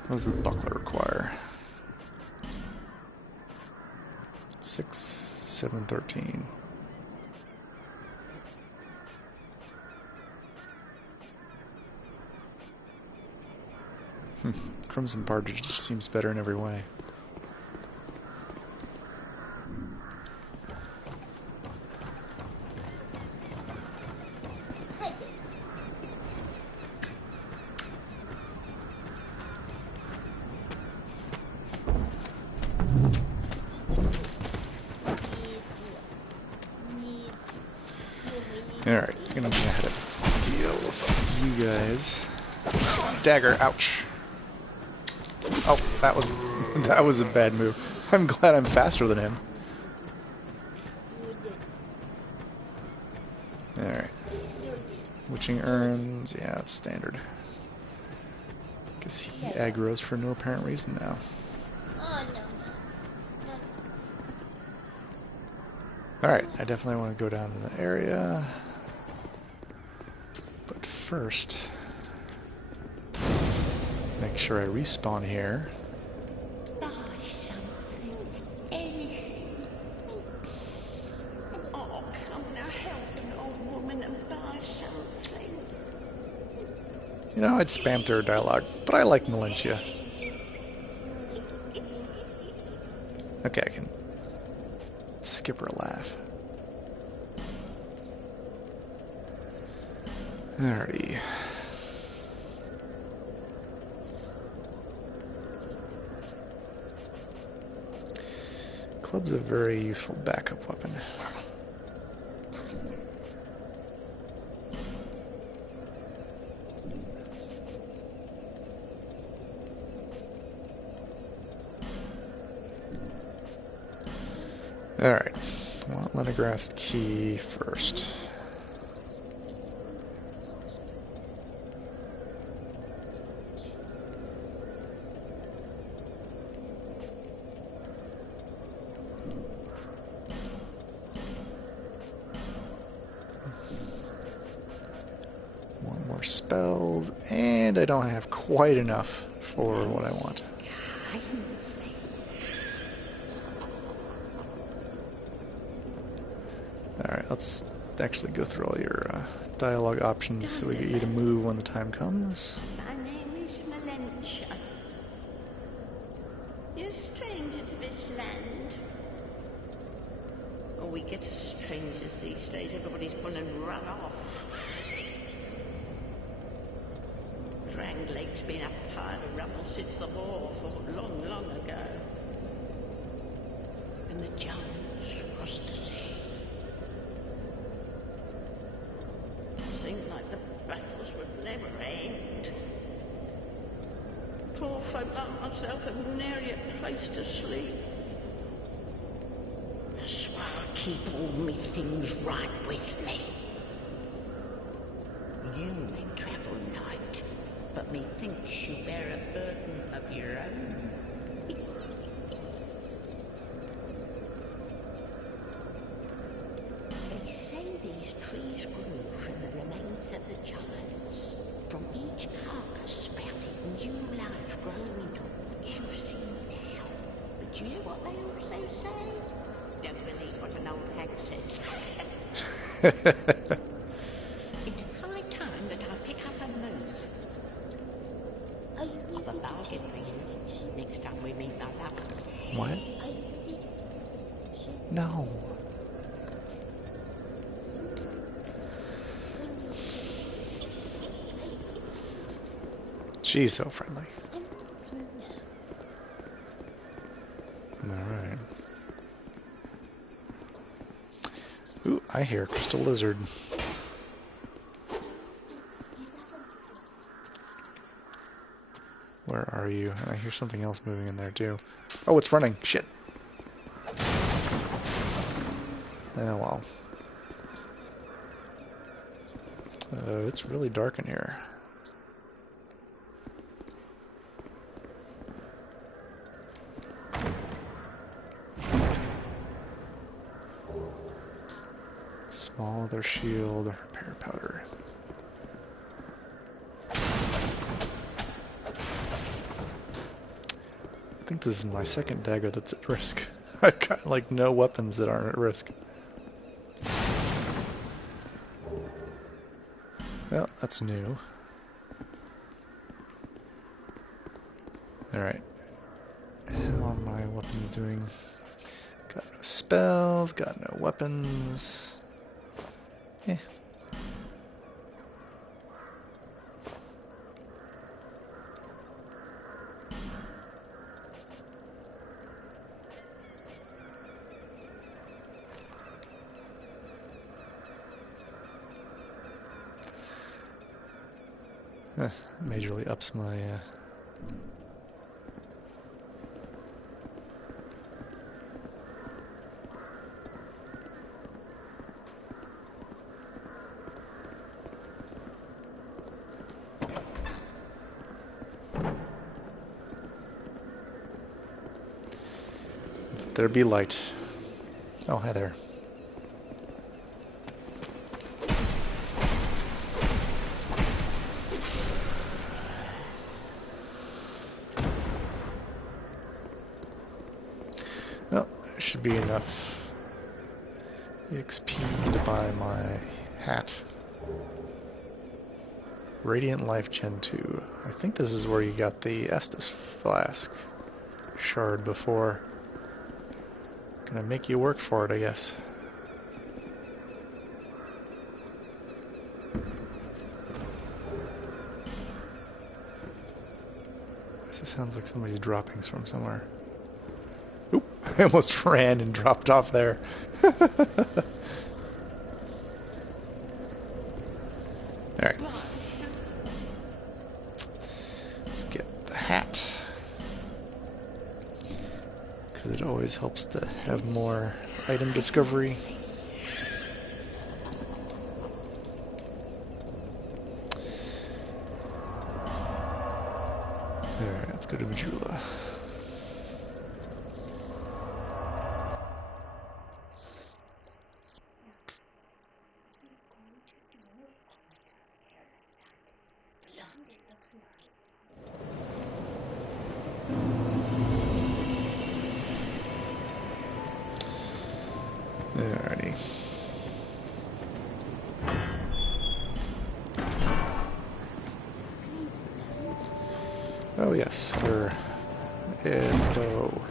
What does the buckler require? 6, 7, 13. Crimson Partridge seems better in every way. Alright, I'm gonna have to deal with you guys. Dagger, ouch. Oh, that was a bad move. I'm glad I'm faster than him. Alright. Witching urns, yeah, that's standard. Guess he aggroes for no apparent reason now. Oh, no. Alright, I definitely want to go down to the area. But first, make sure I respawn here. Buy something. Anything. Oh, come now, help an old woman and buy something. You know, I'd spam through her dialogue, but I like Melentia. Okay, I can skip her laugh. Alrighty. Club's a very useful backup weapon. Alright, I want Lenegrast key first. One more spells, and I don't have quite enough for what I want. Alright, let's actually go through all your dialogue options so we get you to move when the time comes. My name is Melentia. You're a stranger to this land. Oh, we get as strangers these days. Everybody's gone and run off. Dranglake's been a pile of rubble since the war fought long, long ago. And the giants crossed the sea. Seemed like the battles would never end. Poor folk like myself have nary a place to sleep. I swear I'll keep all me things right with me. You may travel light, but methinks you bear a burden of your own. They say these trees grew from the remains of the giants. From each carcass sprouted new life growing into what you see now. But you know what they also say? Don't believe what an old hag says. It's high time that I pick up and move. I've a bargain for you next time we meet my lover. What? No. She's so friendly. Alright. Ooh, I hear a crystal lizard. Where are you? I hear something else moving in there too. Oh, it's running. Shit. Oh well. It's really dark in here. Small leather shield, repair powder. I think this is my second dagger that's at risk. I've got like no weapons that aren't at risk. Well, that's new. Alright. How are my weapons doing? Got no spells, got no weapons. Eh. Majorly ups my there be light. Oh, hi there. Well, there should be enough XP to buy my hat. Radiant Life Gen 2. I think this is where you got the Estus Flask shard before. Gonna make you work for it, I guess. This sounds like somebody's dropping from somewhere. Oop! I almost ran and dropped off there. Alright. Let's get the hat. Because it always helps to have more item discovery. Alright, let's go to Majula. Alrighty. Oh yes, we're in bow.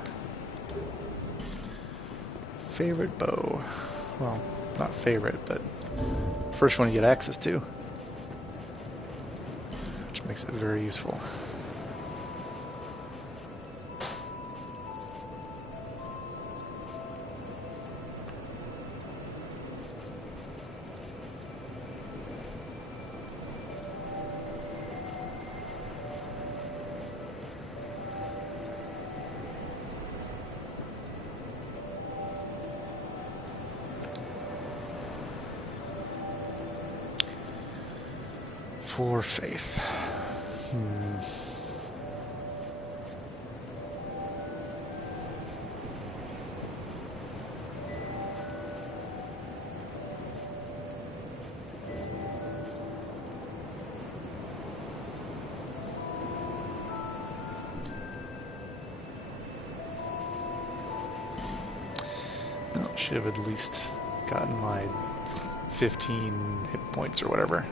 Favorite bow. Well, not favorite, but first one to get access to. Which makes it very useful. For faith. Well, should have at least gotten my 15 hit points or whatever.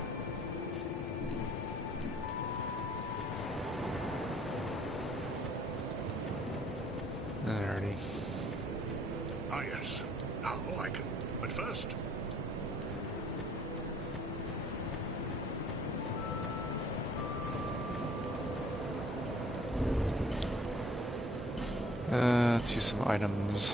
Alrighty. Ah, yes. Now I can. But first. Let's use some items.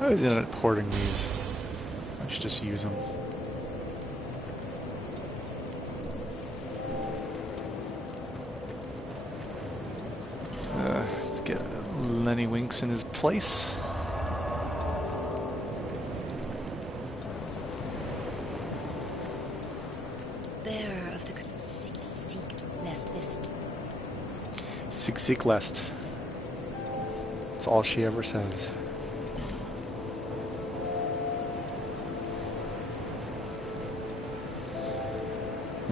I always end up porting these. I should just use them. Let's get Lenny Winks in his place. Bearer of the seek lest this. Seek lest. That's all she ever says.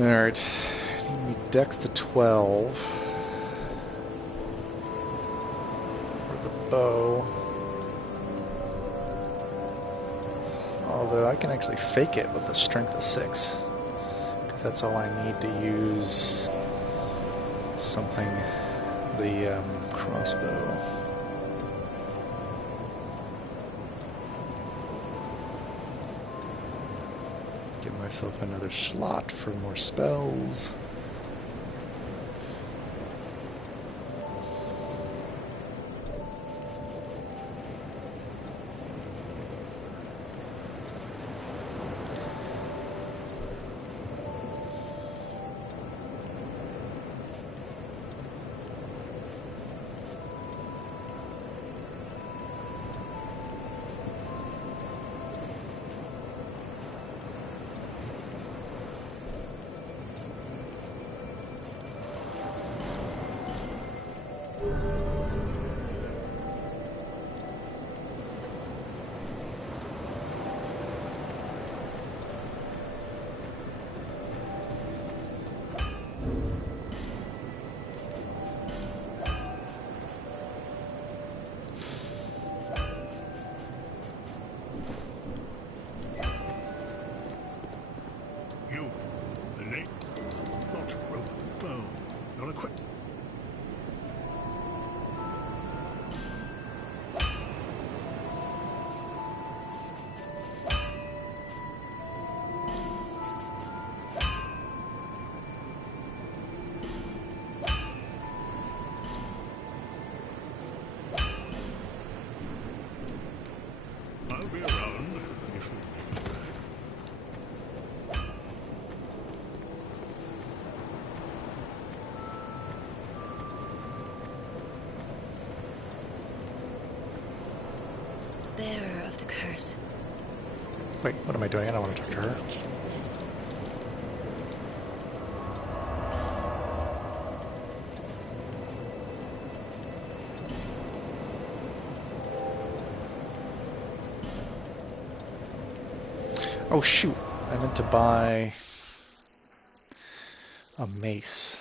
Alright, need me dex to 12 for the bow. Although I can actually fake it with a strength of 6. That's all I need to use something, the crossbow. Give myself another slot for more spells. nurse. Wait, what am I doing? I don't want to talk to her. Oh shoot, I meant to buy a mace.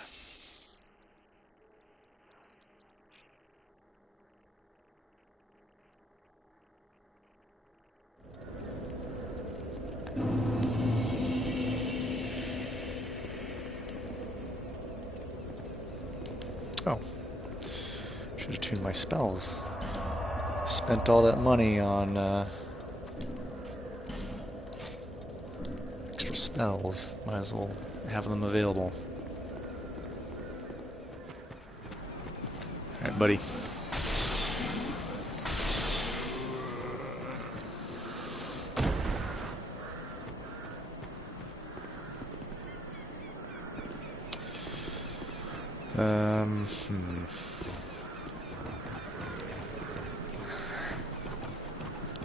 Oh, should have tuned my spells. Spent all that money on extra spells. Might as well have them available. Alright, buddy.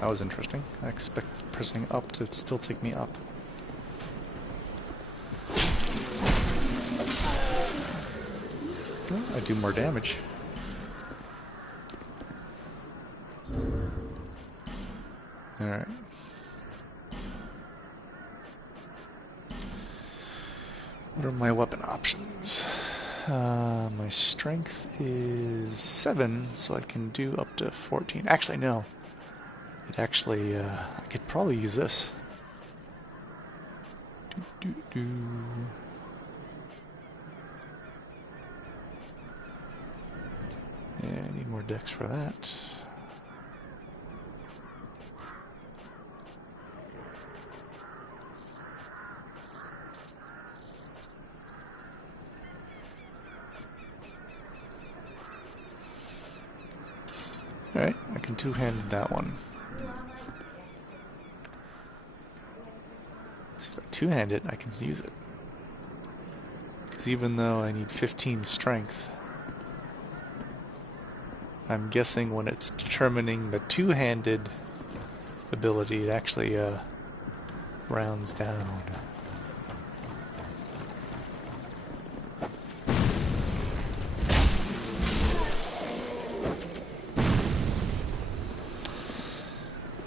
That was interesting. I expect pressing up to still take me up. Oh, I do more damage. Alright. What are my weapon options? My strength is 7, so I can do up to 14. Actually, no. It actually, I could probably use this. Yeah, I need more dex for that. Alright, I can two-hand that one. So if I two-hand it, I can use it. Because even though I need 15 strength, I'm guessing when it's determining the two-handed ability, it actually rounds down.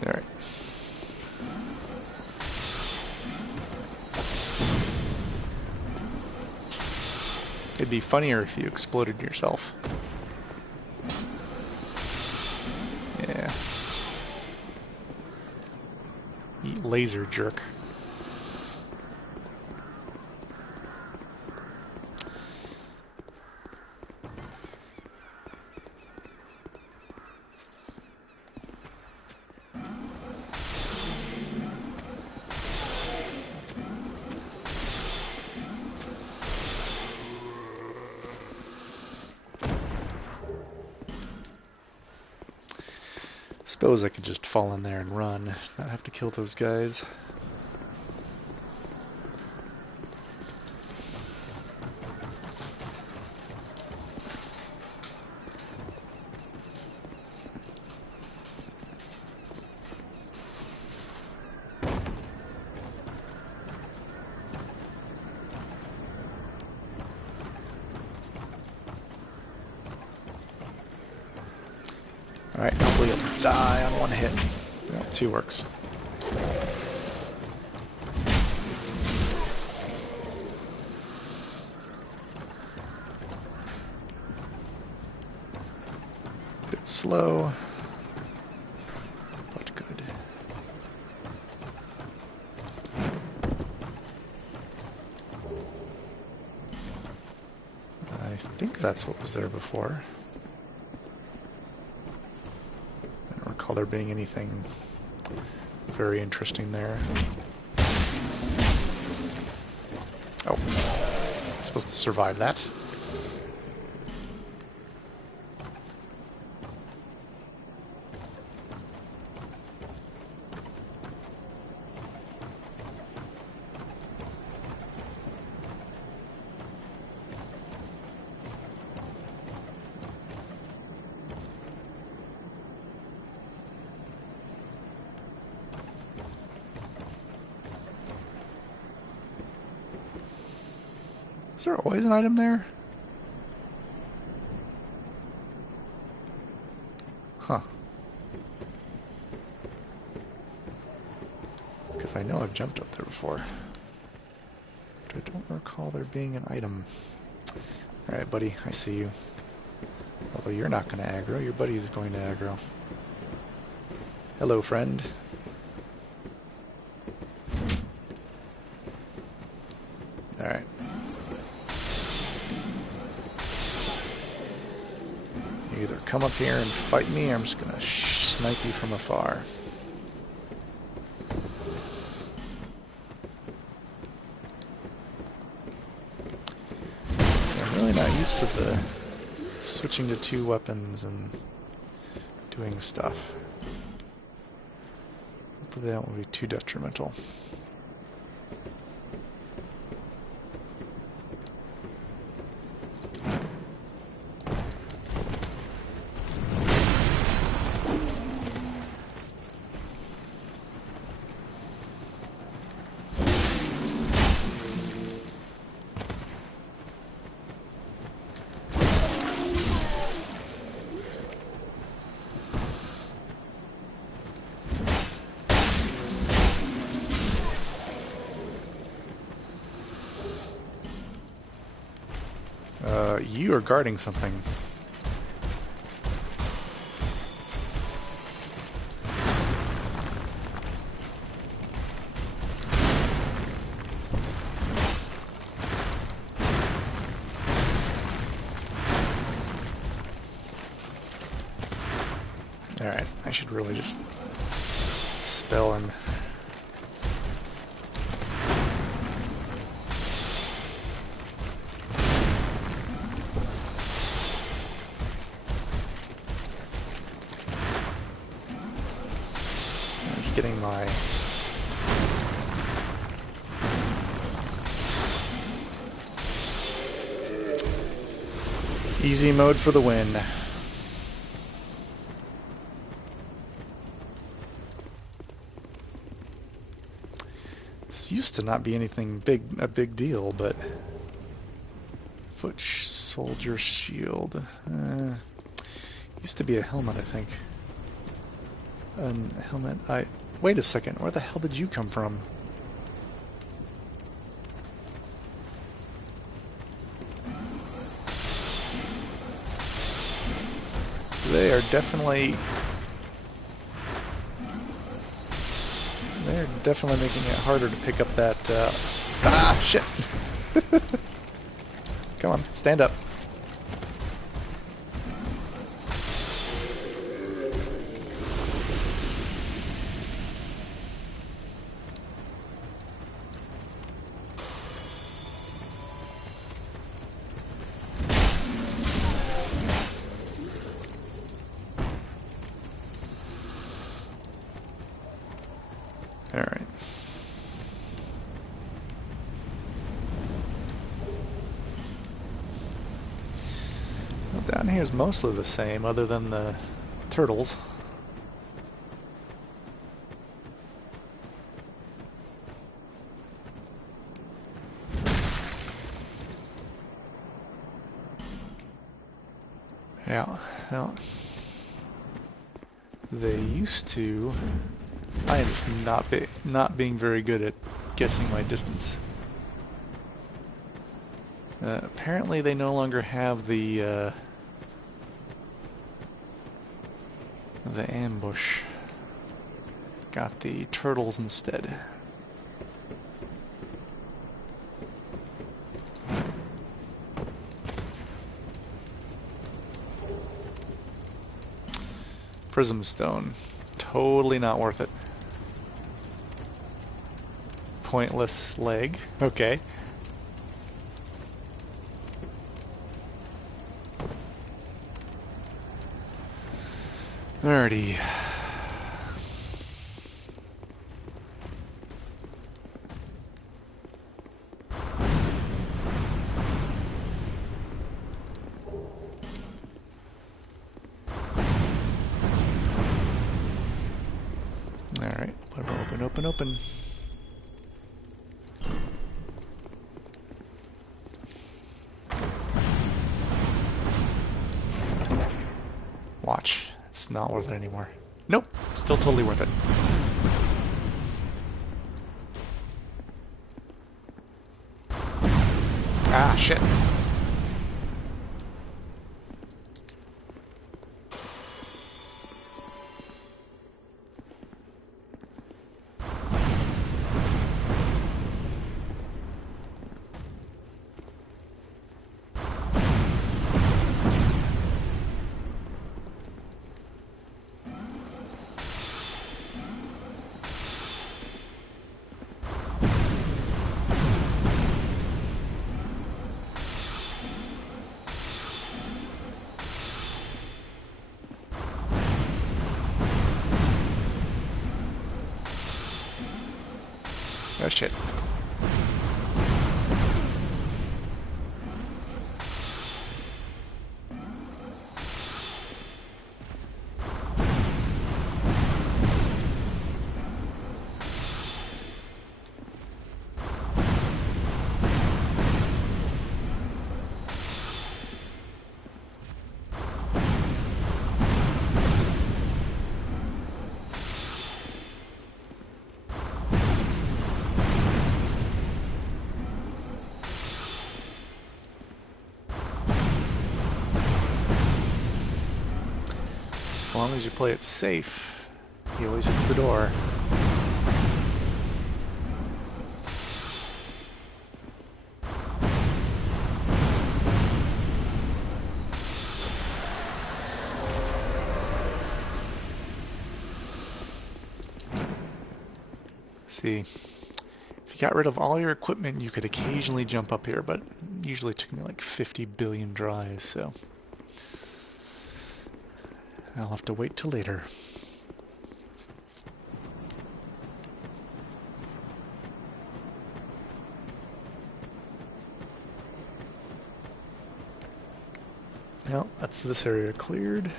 Alright. It'd be funnier if you exploded yourself. Yeah. Eat laser jerk. Suppose I could just fall in there and run, not have to kill those guys. Alright, hopefully it'll die on one hit. No, 2 works. Bit slow, but good. I think that's what was there before. There being anything very interesting there. Oh, I'm supposed to survive that. Is there always an item there? Huh. Because I know I've jumped up there before. But I don't recall there being an item. Alright, buddy, I see you. Although you're not going to aggro, your buddy is going to aggro. Hello, friend. Alright. You either come up here and fight me, or I'm just going to snipe you from afar. I'm really not used to the switching to 2 weapons and doing stuff. Hopefully that won't be too detrimental. You are guarding something. Alright, I should really just spell him. Getting my easy mode for the win. This used to not be anything a big deal, but foot soldier shield used to be a helmet, I think. Helmet. Wait a second. Where the hell did you come from? They are definitely making it harder to pick up that. Ah, shit! Come on, stand up. Alright. Well, down here is mostly the same, other than the turtles. Yeah, well, they used to. I am just not being very good at guessing my distance. Apparently, they no longer have the ambush. Got the turtles instead. Prism stone. Totally not worth it. Pointless leg. Okay. Alrighty. Alright, open. Watch. It's not worth it anymore. Nope. Still totally worth it. Ah, shit. Oh shit. As long as you play it safe, he always hits the door. See, if you got rid of all your equipment, you could occasionally jump up here, but it usually took me like 50 billion tries, so I'll have to wait till later. Well, that's this area cleared.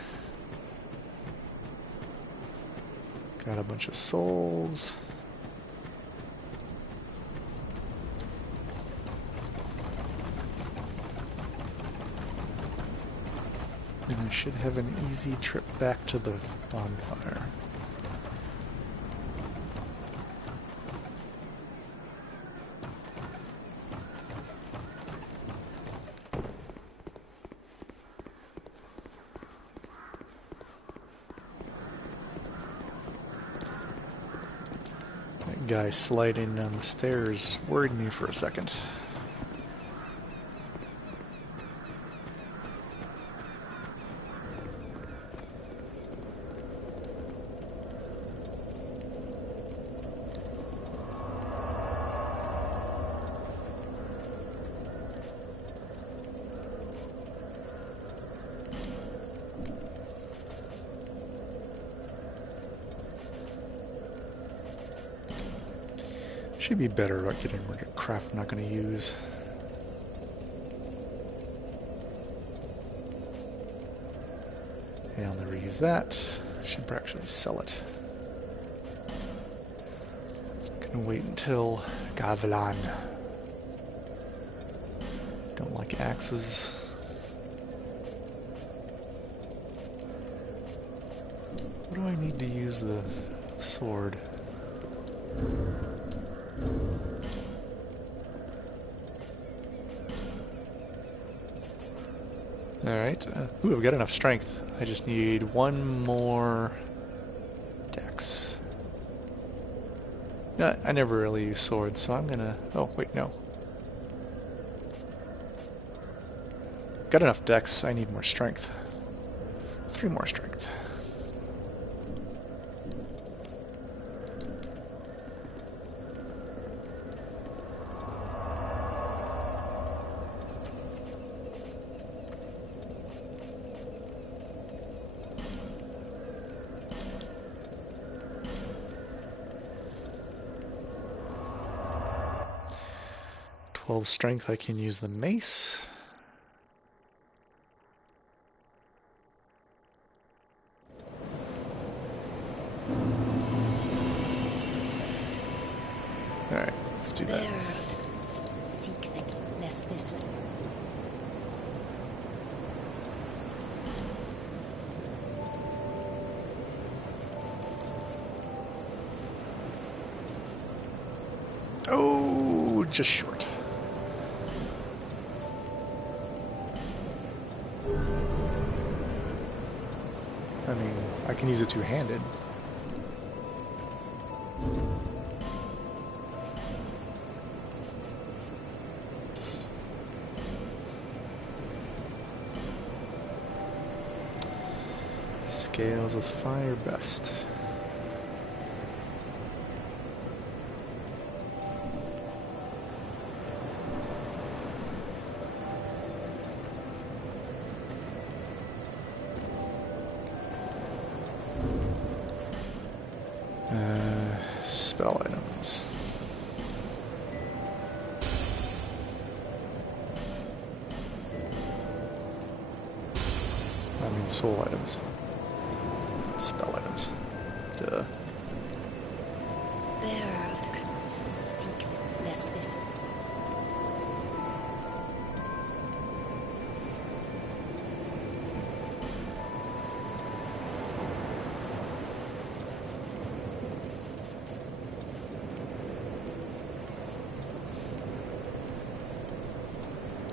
Got a bunch of souls. And I should have an easy trip back to the bonfire. That guy sliding down the stairs worried me for a second. Should be better about getting rid of crap I'm not going to use. Yeah, I'll never use that. Should actually sell it. Gonna wait until Gavilan. Don't like axes. What do I need to use the sword? Alright. Ooh, I've got enough strength. I just need one more dex. No, I never really use swords, so I'm gonna... Oh, wait, no. Got enough dex. I need more strength. 3 more strength. Strength, I can use the mace. Alright, let's do that. Seek the lest this Oh, just short. I mean, I can use it two-handed. Scales with fire best. Spell items. I mean soul items. Not spell items. Duh. Bearer of the crimson, seek lest this.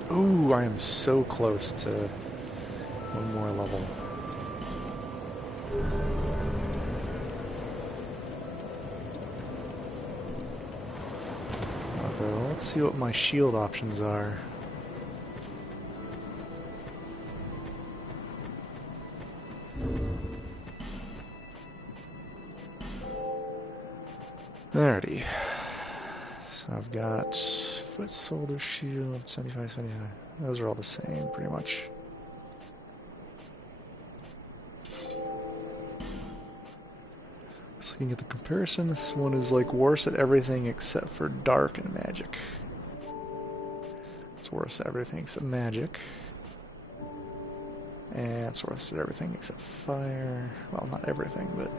Ooh, I am so close to one more level. Although, let's see what my shield options are. Alrighty. So I've got foot, shoulder, shield, 75, 79. Those are all the same, pretty much. Just looking at the comparison, this one is like worse at everything except for dark and magic. It's worse at everything except magic. And it's worse at everything except fire. Well, not everything, but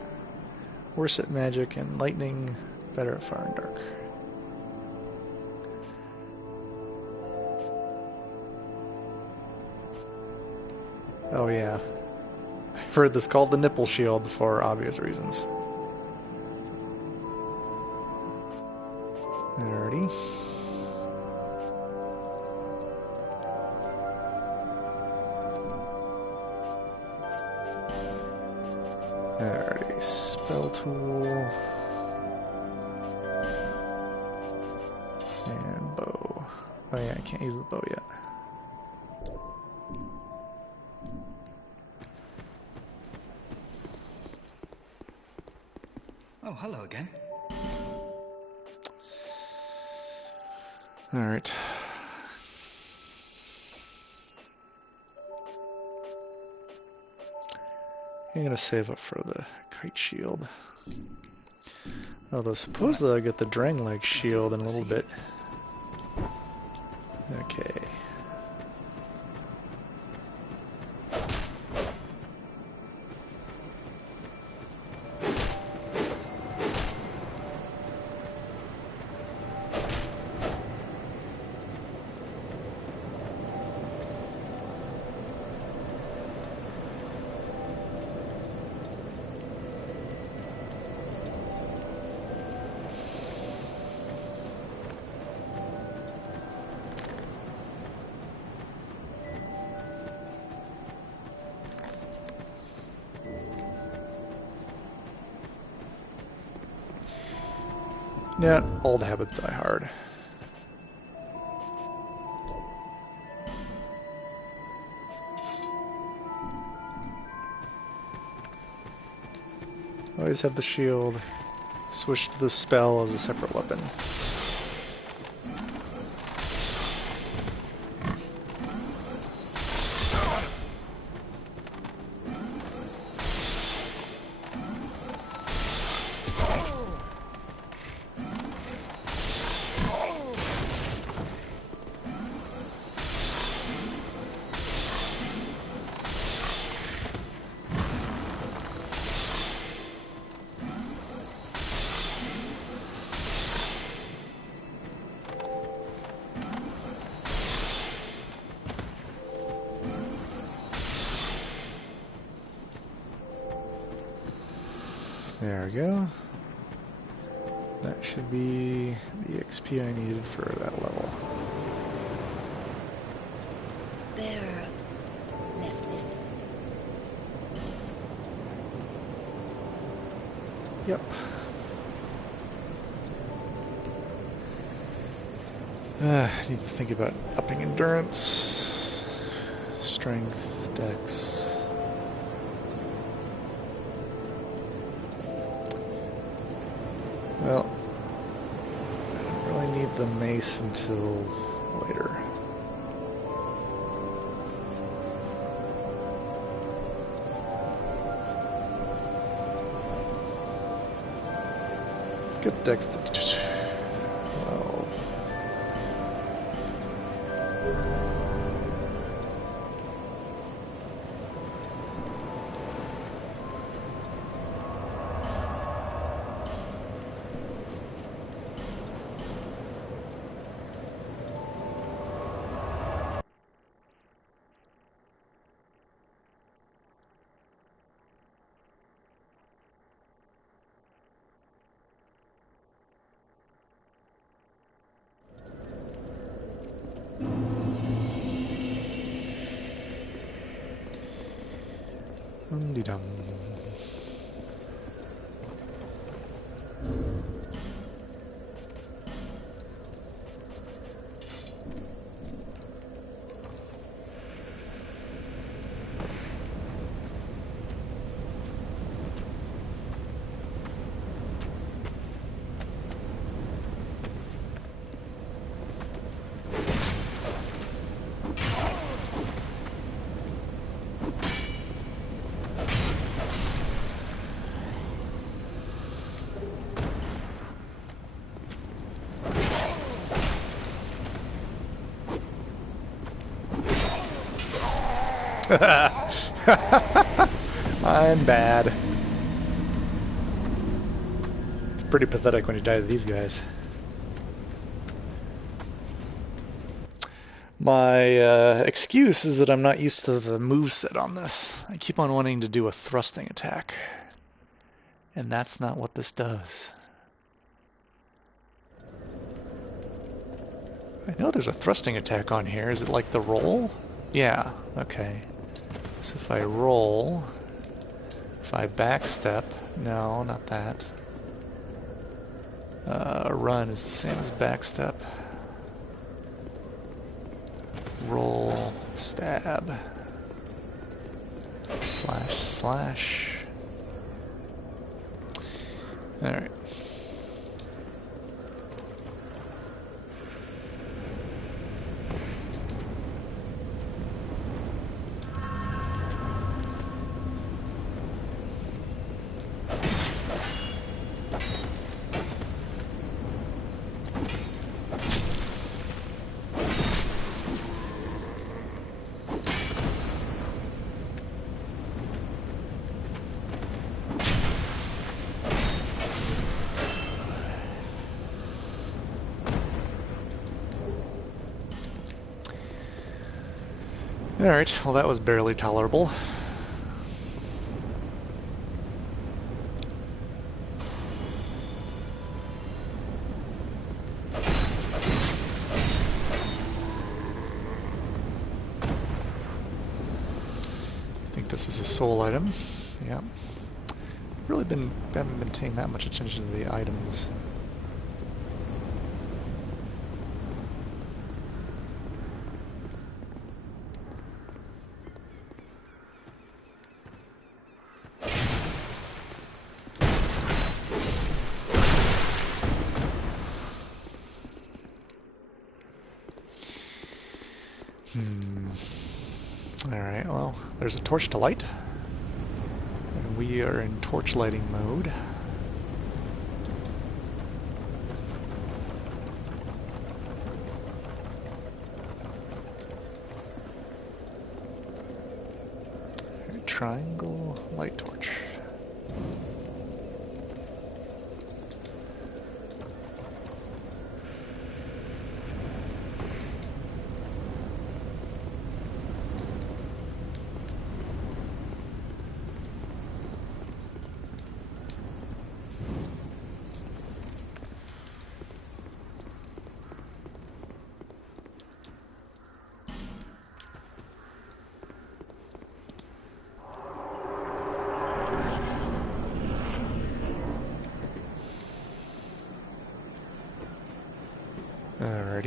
worse at magic and lightning, better at fire and dark. Oh yeah, I've heard this called the nipple shield for obvious reasons. Alrighty. Alrighty, spell tool. And bow. Oh yeah, I can't use the bow yet. Oh, hello again. All right. I'm gonna save up for the kite shield. Although supposedly I'll get the Drangleic shield in a little bit. Okay. Yeah, old habits die hard. Always have the shield. Switch to the spell as a separate weapon. There we go. That should be the XP I needed for that level. Bearer of listless. Yep. I need to think about upping endurance, strength, dex. Well, I don't really need the mace until later. Good dex. 12. Dum-de-dum. I'm bad. It's pretty pathetic when you die to these guys. My excuse is that I'm not used to the moveset on this. I keep on wanting to do a thrusting attack. And that's not what this does. I know there's a thrusting attack on here. Is it like the roll? Yeah, okay. So if I roll, if I backstep, no, not that. Run is the same as backstep. Roll, stab, slash, slash. Alright. Alright, well that was barely tolerable. I think this is a soul item. Yeah. Really haven't been paying that much attention to the items. Alright, well, there's a torch to light. And we are in torch lighting mode. Triangle light torch.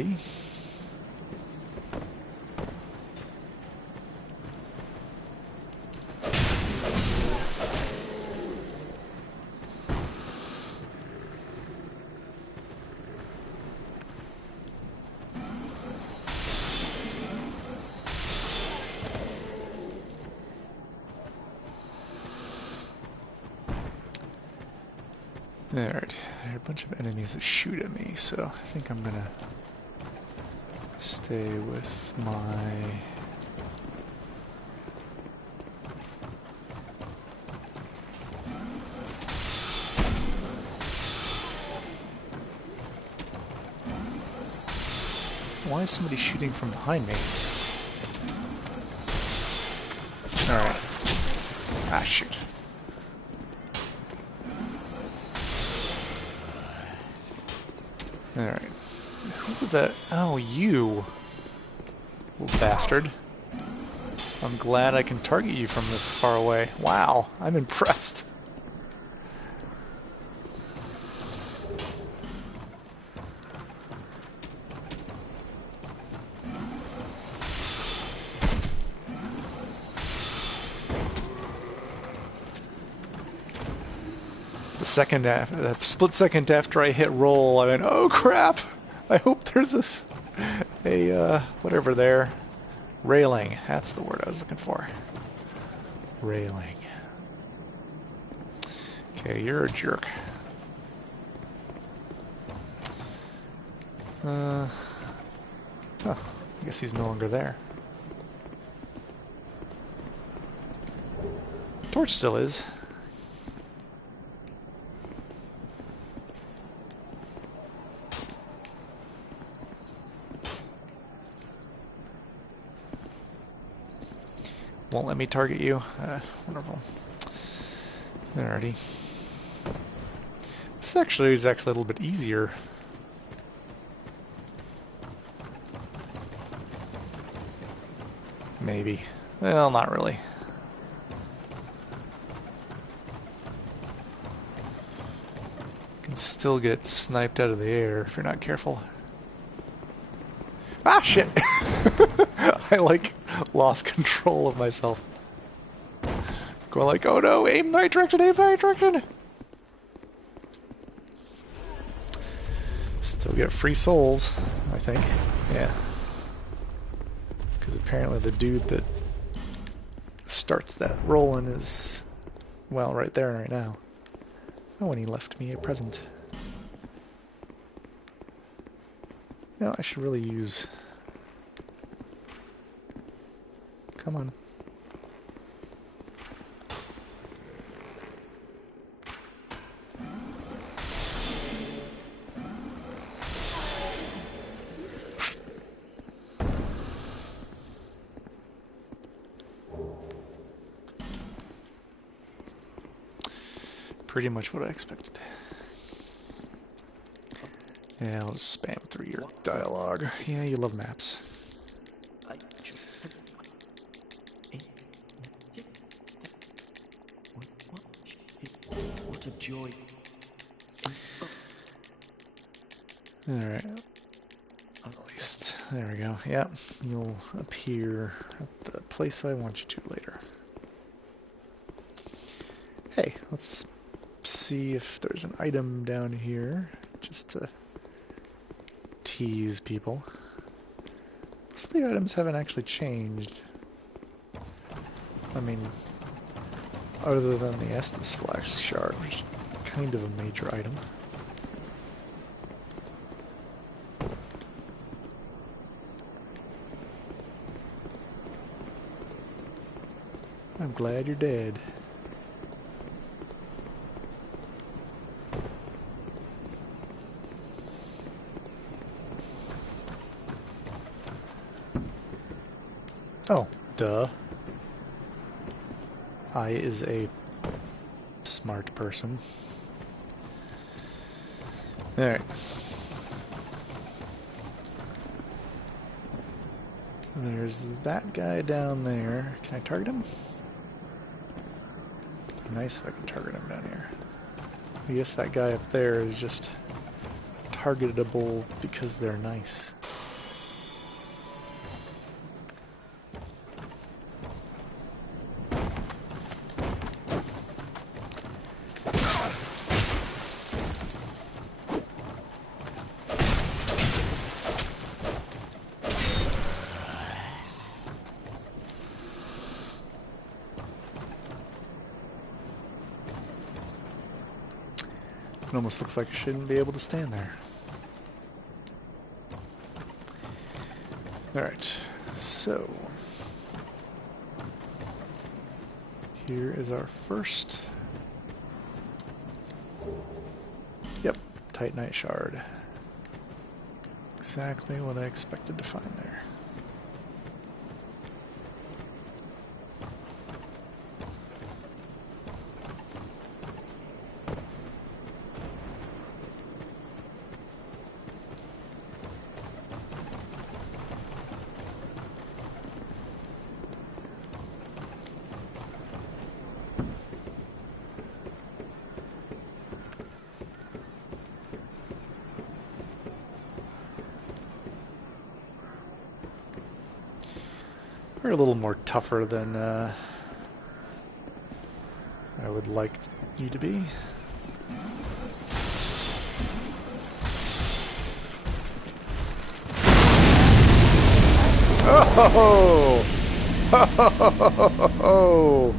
Alrighty. Alright, there are a bunch of enemies that shoot at me, so I think I'm gonna stay with my... Why is somebody shooting from behind me? Alright. Ah, shoot. Alright. Who the... Oh, you! Little bastard. I'm glad I can target you from this far away. Wow, I'm impressed. The split second after I hit roll, I went, oh crap! I hope there's a whatever there. Railing. That's the word I was looking for. Railing. Okay, you're a jerk. Oh, I guess he's no longer there. Torch still is. Won't let me target you. Wonderful. Alrighty. This actually is a little bit easier. Maybe. Well, not really. You can still get sniped out of the air if you're not careful. Ah, shit! I, like, lost control of myself. Going like, oh no, aim the right direction, aim the right direction! Still get free souls, I think. Yeah. Because apparently the dude that starts that rolling is, well, right there right now. Oh, and he left me a present. No, I should really use... Come on. Pretty much what I expected. Yeah, I'll just spam through your dialogue. Yeah, you love maps. What a joy. Alright. At least, there we go. Yep, you'll appear at the place I want you to later. Hey, let's see if there's an item down here, just to tease people. Most of the items haven't actually changed. I mean, other than the Estus Flash Shard, which is kind of a major item. I'm glad you're dead. Oh, duh. I is a smart person. Alright. There's that guy down there. Can I target him? Be nice if I could target him down here. I guess that guy up there is just targetable because they're nice. It almost looks like I shouldn't be able to stand there. Alright, so here is our first. Yep, Titanite shard. Exactly what I expected to find there. They're a little more tougher than I would like you to be. Oh! Oh!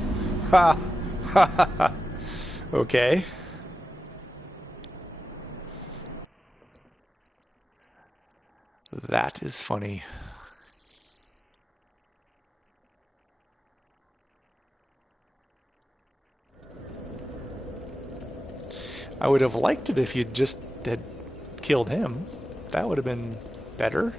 Ha! Ha! Ha! Okay. That is funny. I would have liked it if you just had killed him. That would have been better.